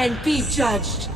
and be judged.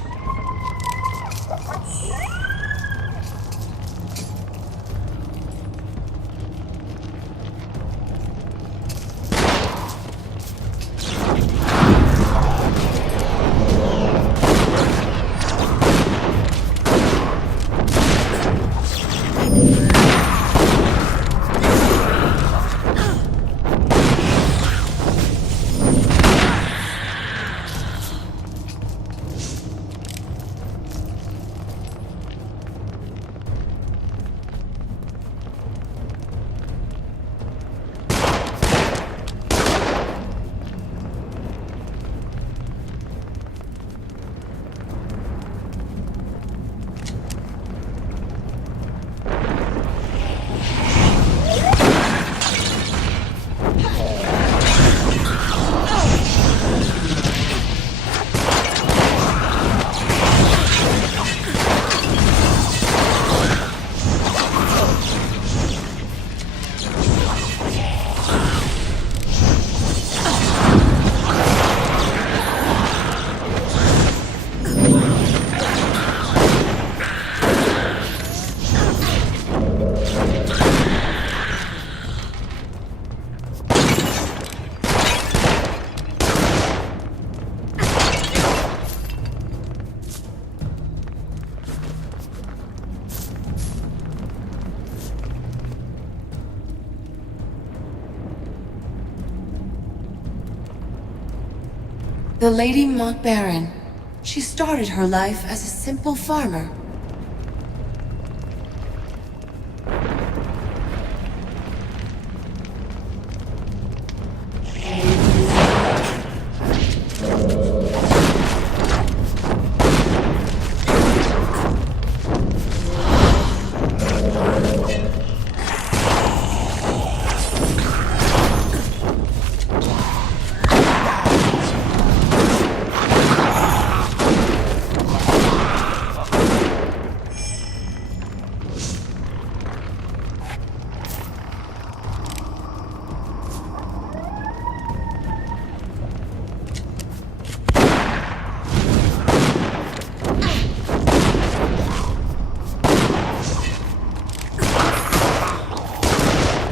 The Lady Montbaron. She started her life as a simple farmer.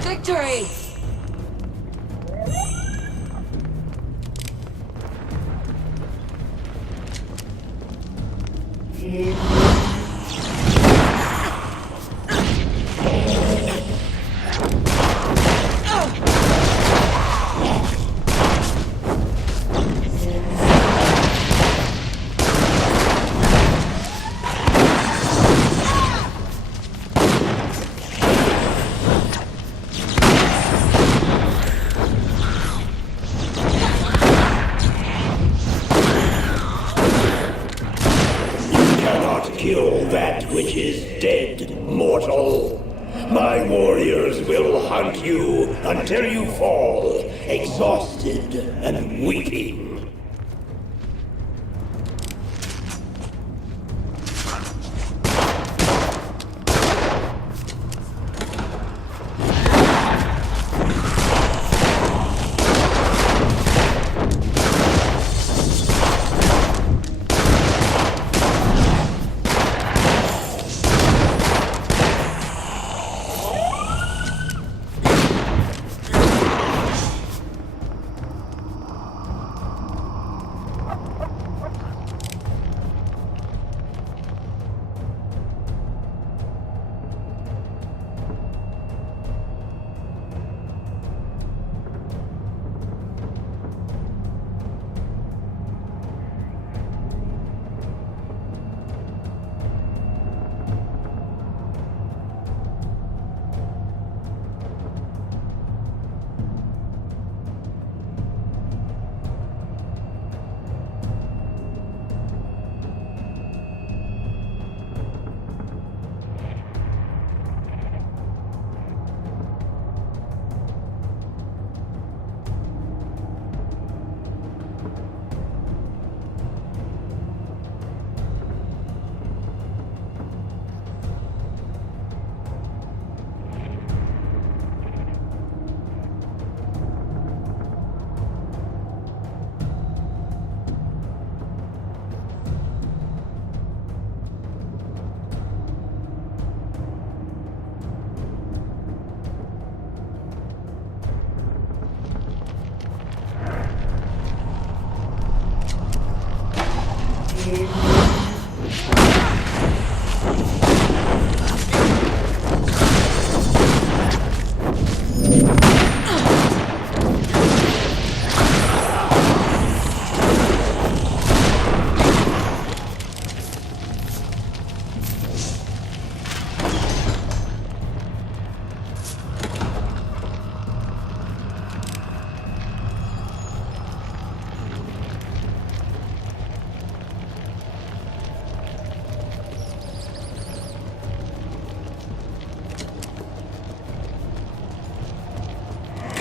Victory! Kill that which is dead, mortal. My warriors will hunt you until you fall, exhausted and weeping.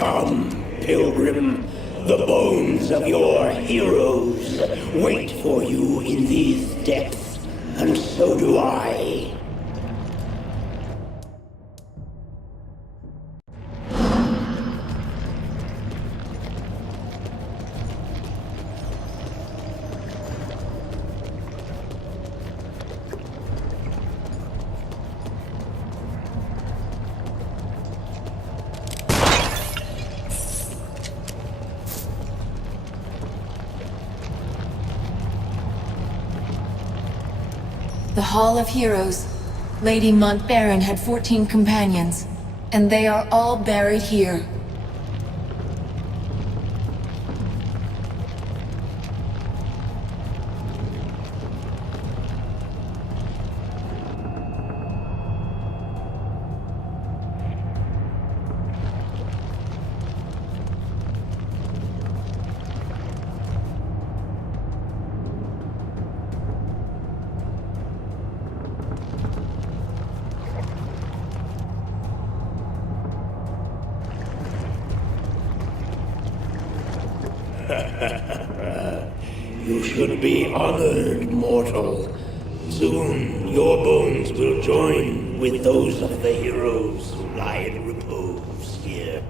Come, pilgrim. The bones of your heroes wait for you in these depths, and so do I. The Hall of Heroes. Lady Montbarron had 14 companions, and they are all buried here. You should be honored, mortal. Soon your bones will join with those of the heroes who lie in repose here.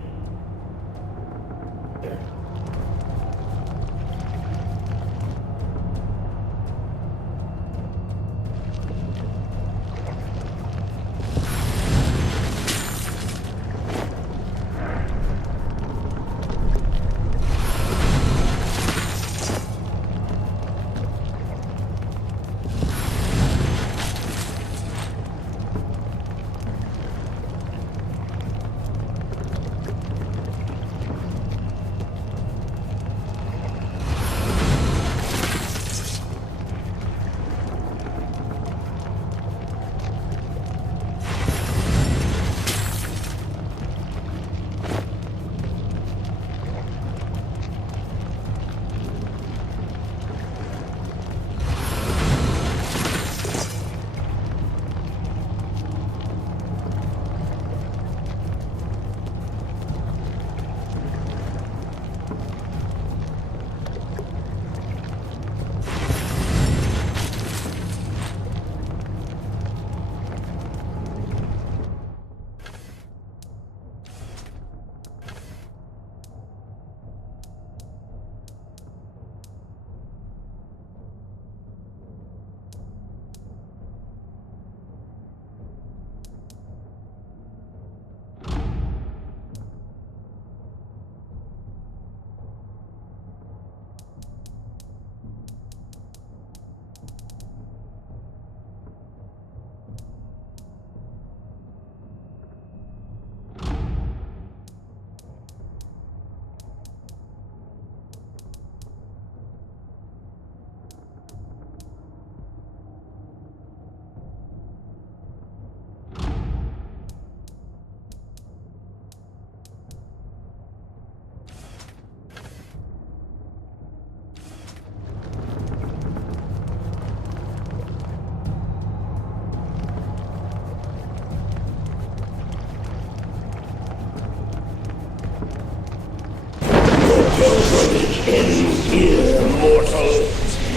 Pilgrimage ends here, mortal.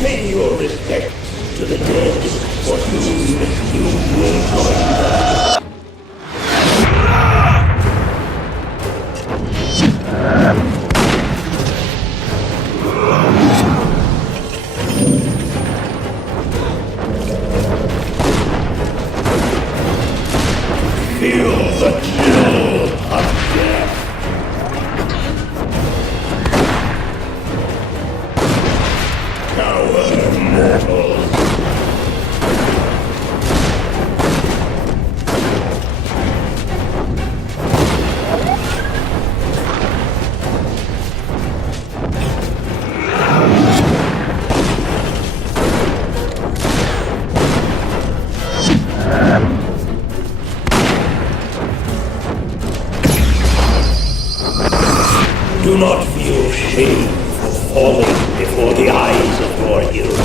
Pay your respects to the dead, for soon you will join them. Feel the chill of death. Cower, mortals. Do not feel shame for falling before the eyes of your heroes.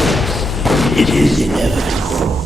It is inevitable.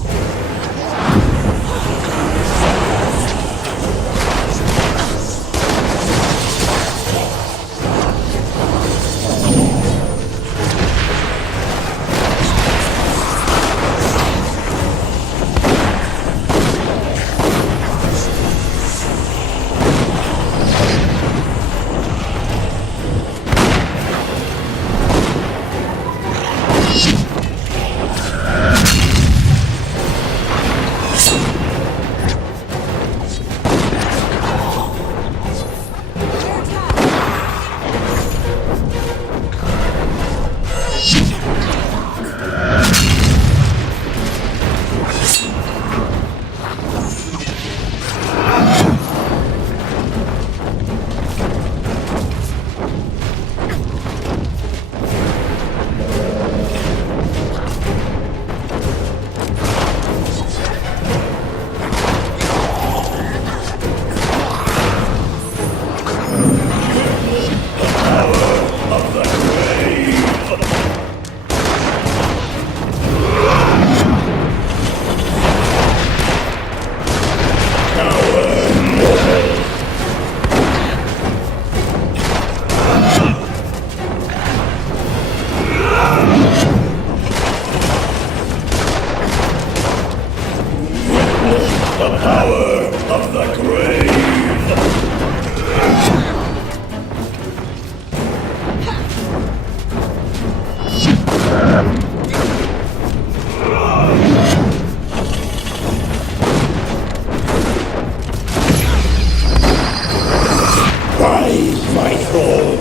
mortals!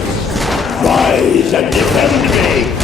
Rise and defend me!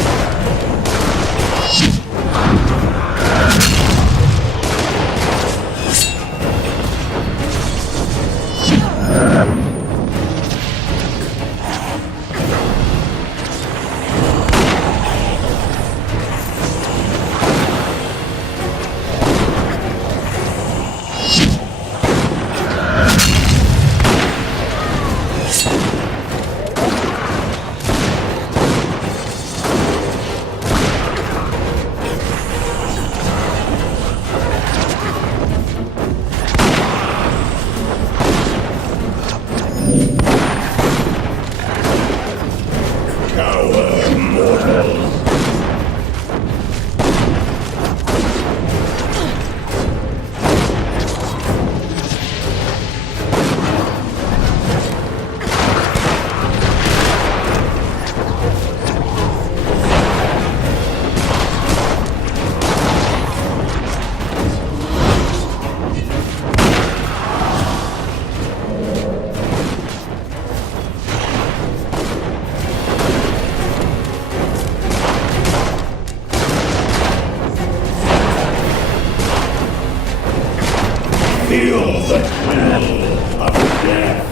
Feel the thrill of death.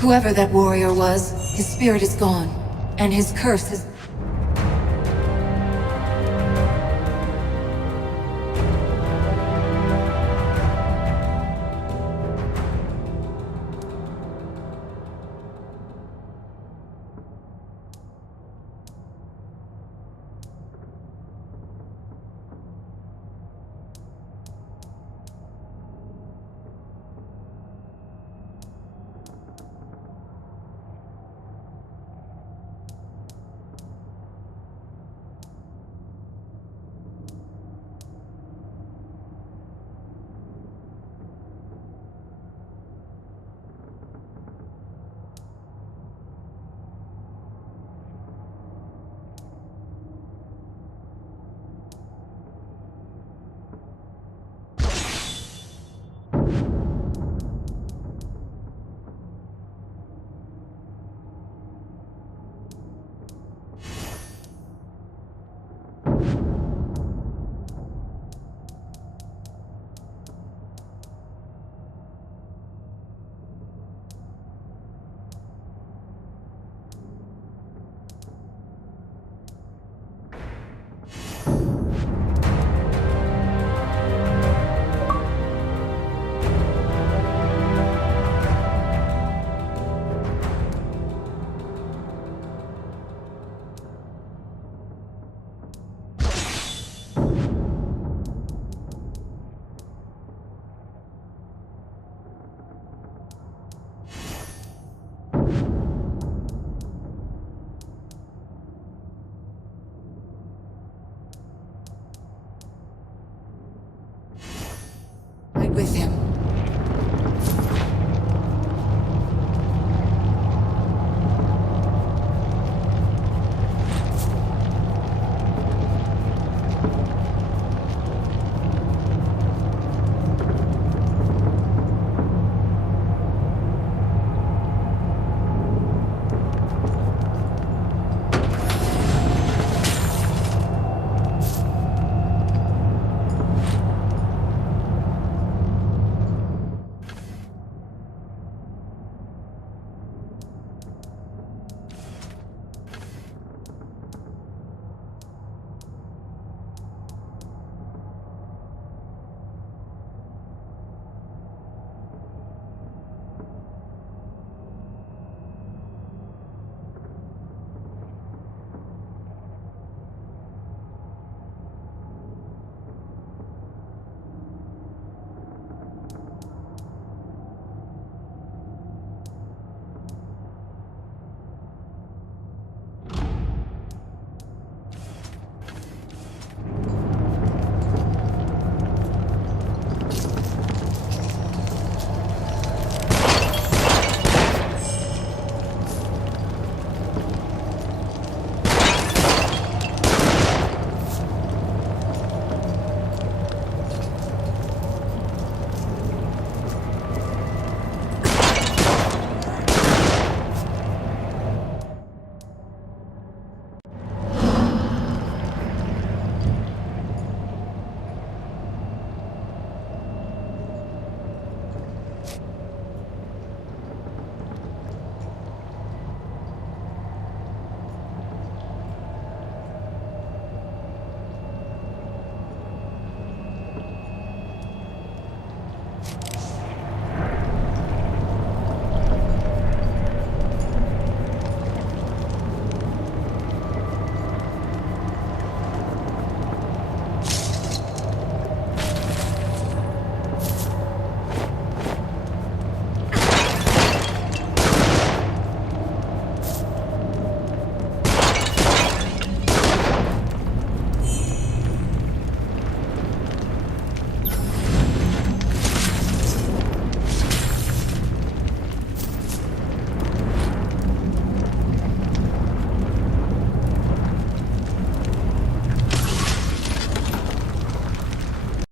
Whoever that warrior was, his spirit is gone, and his curse is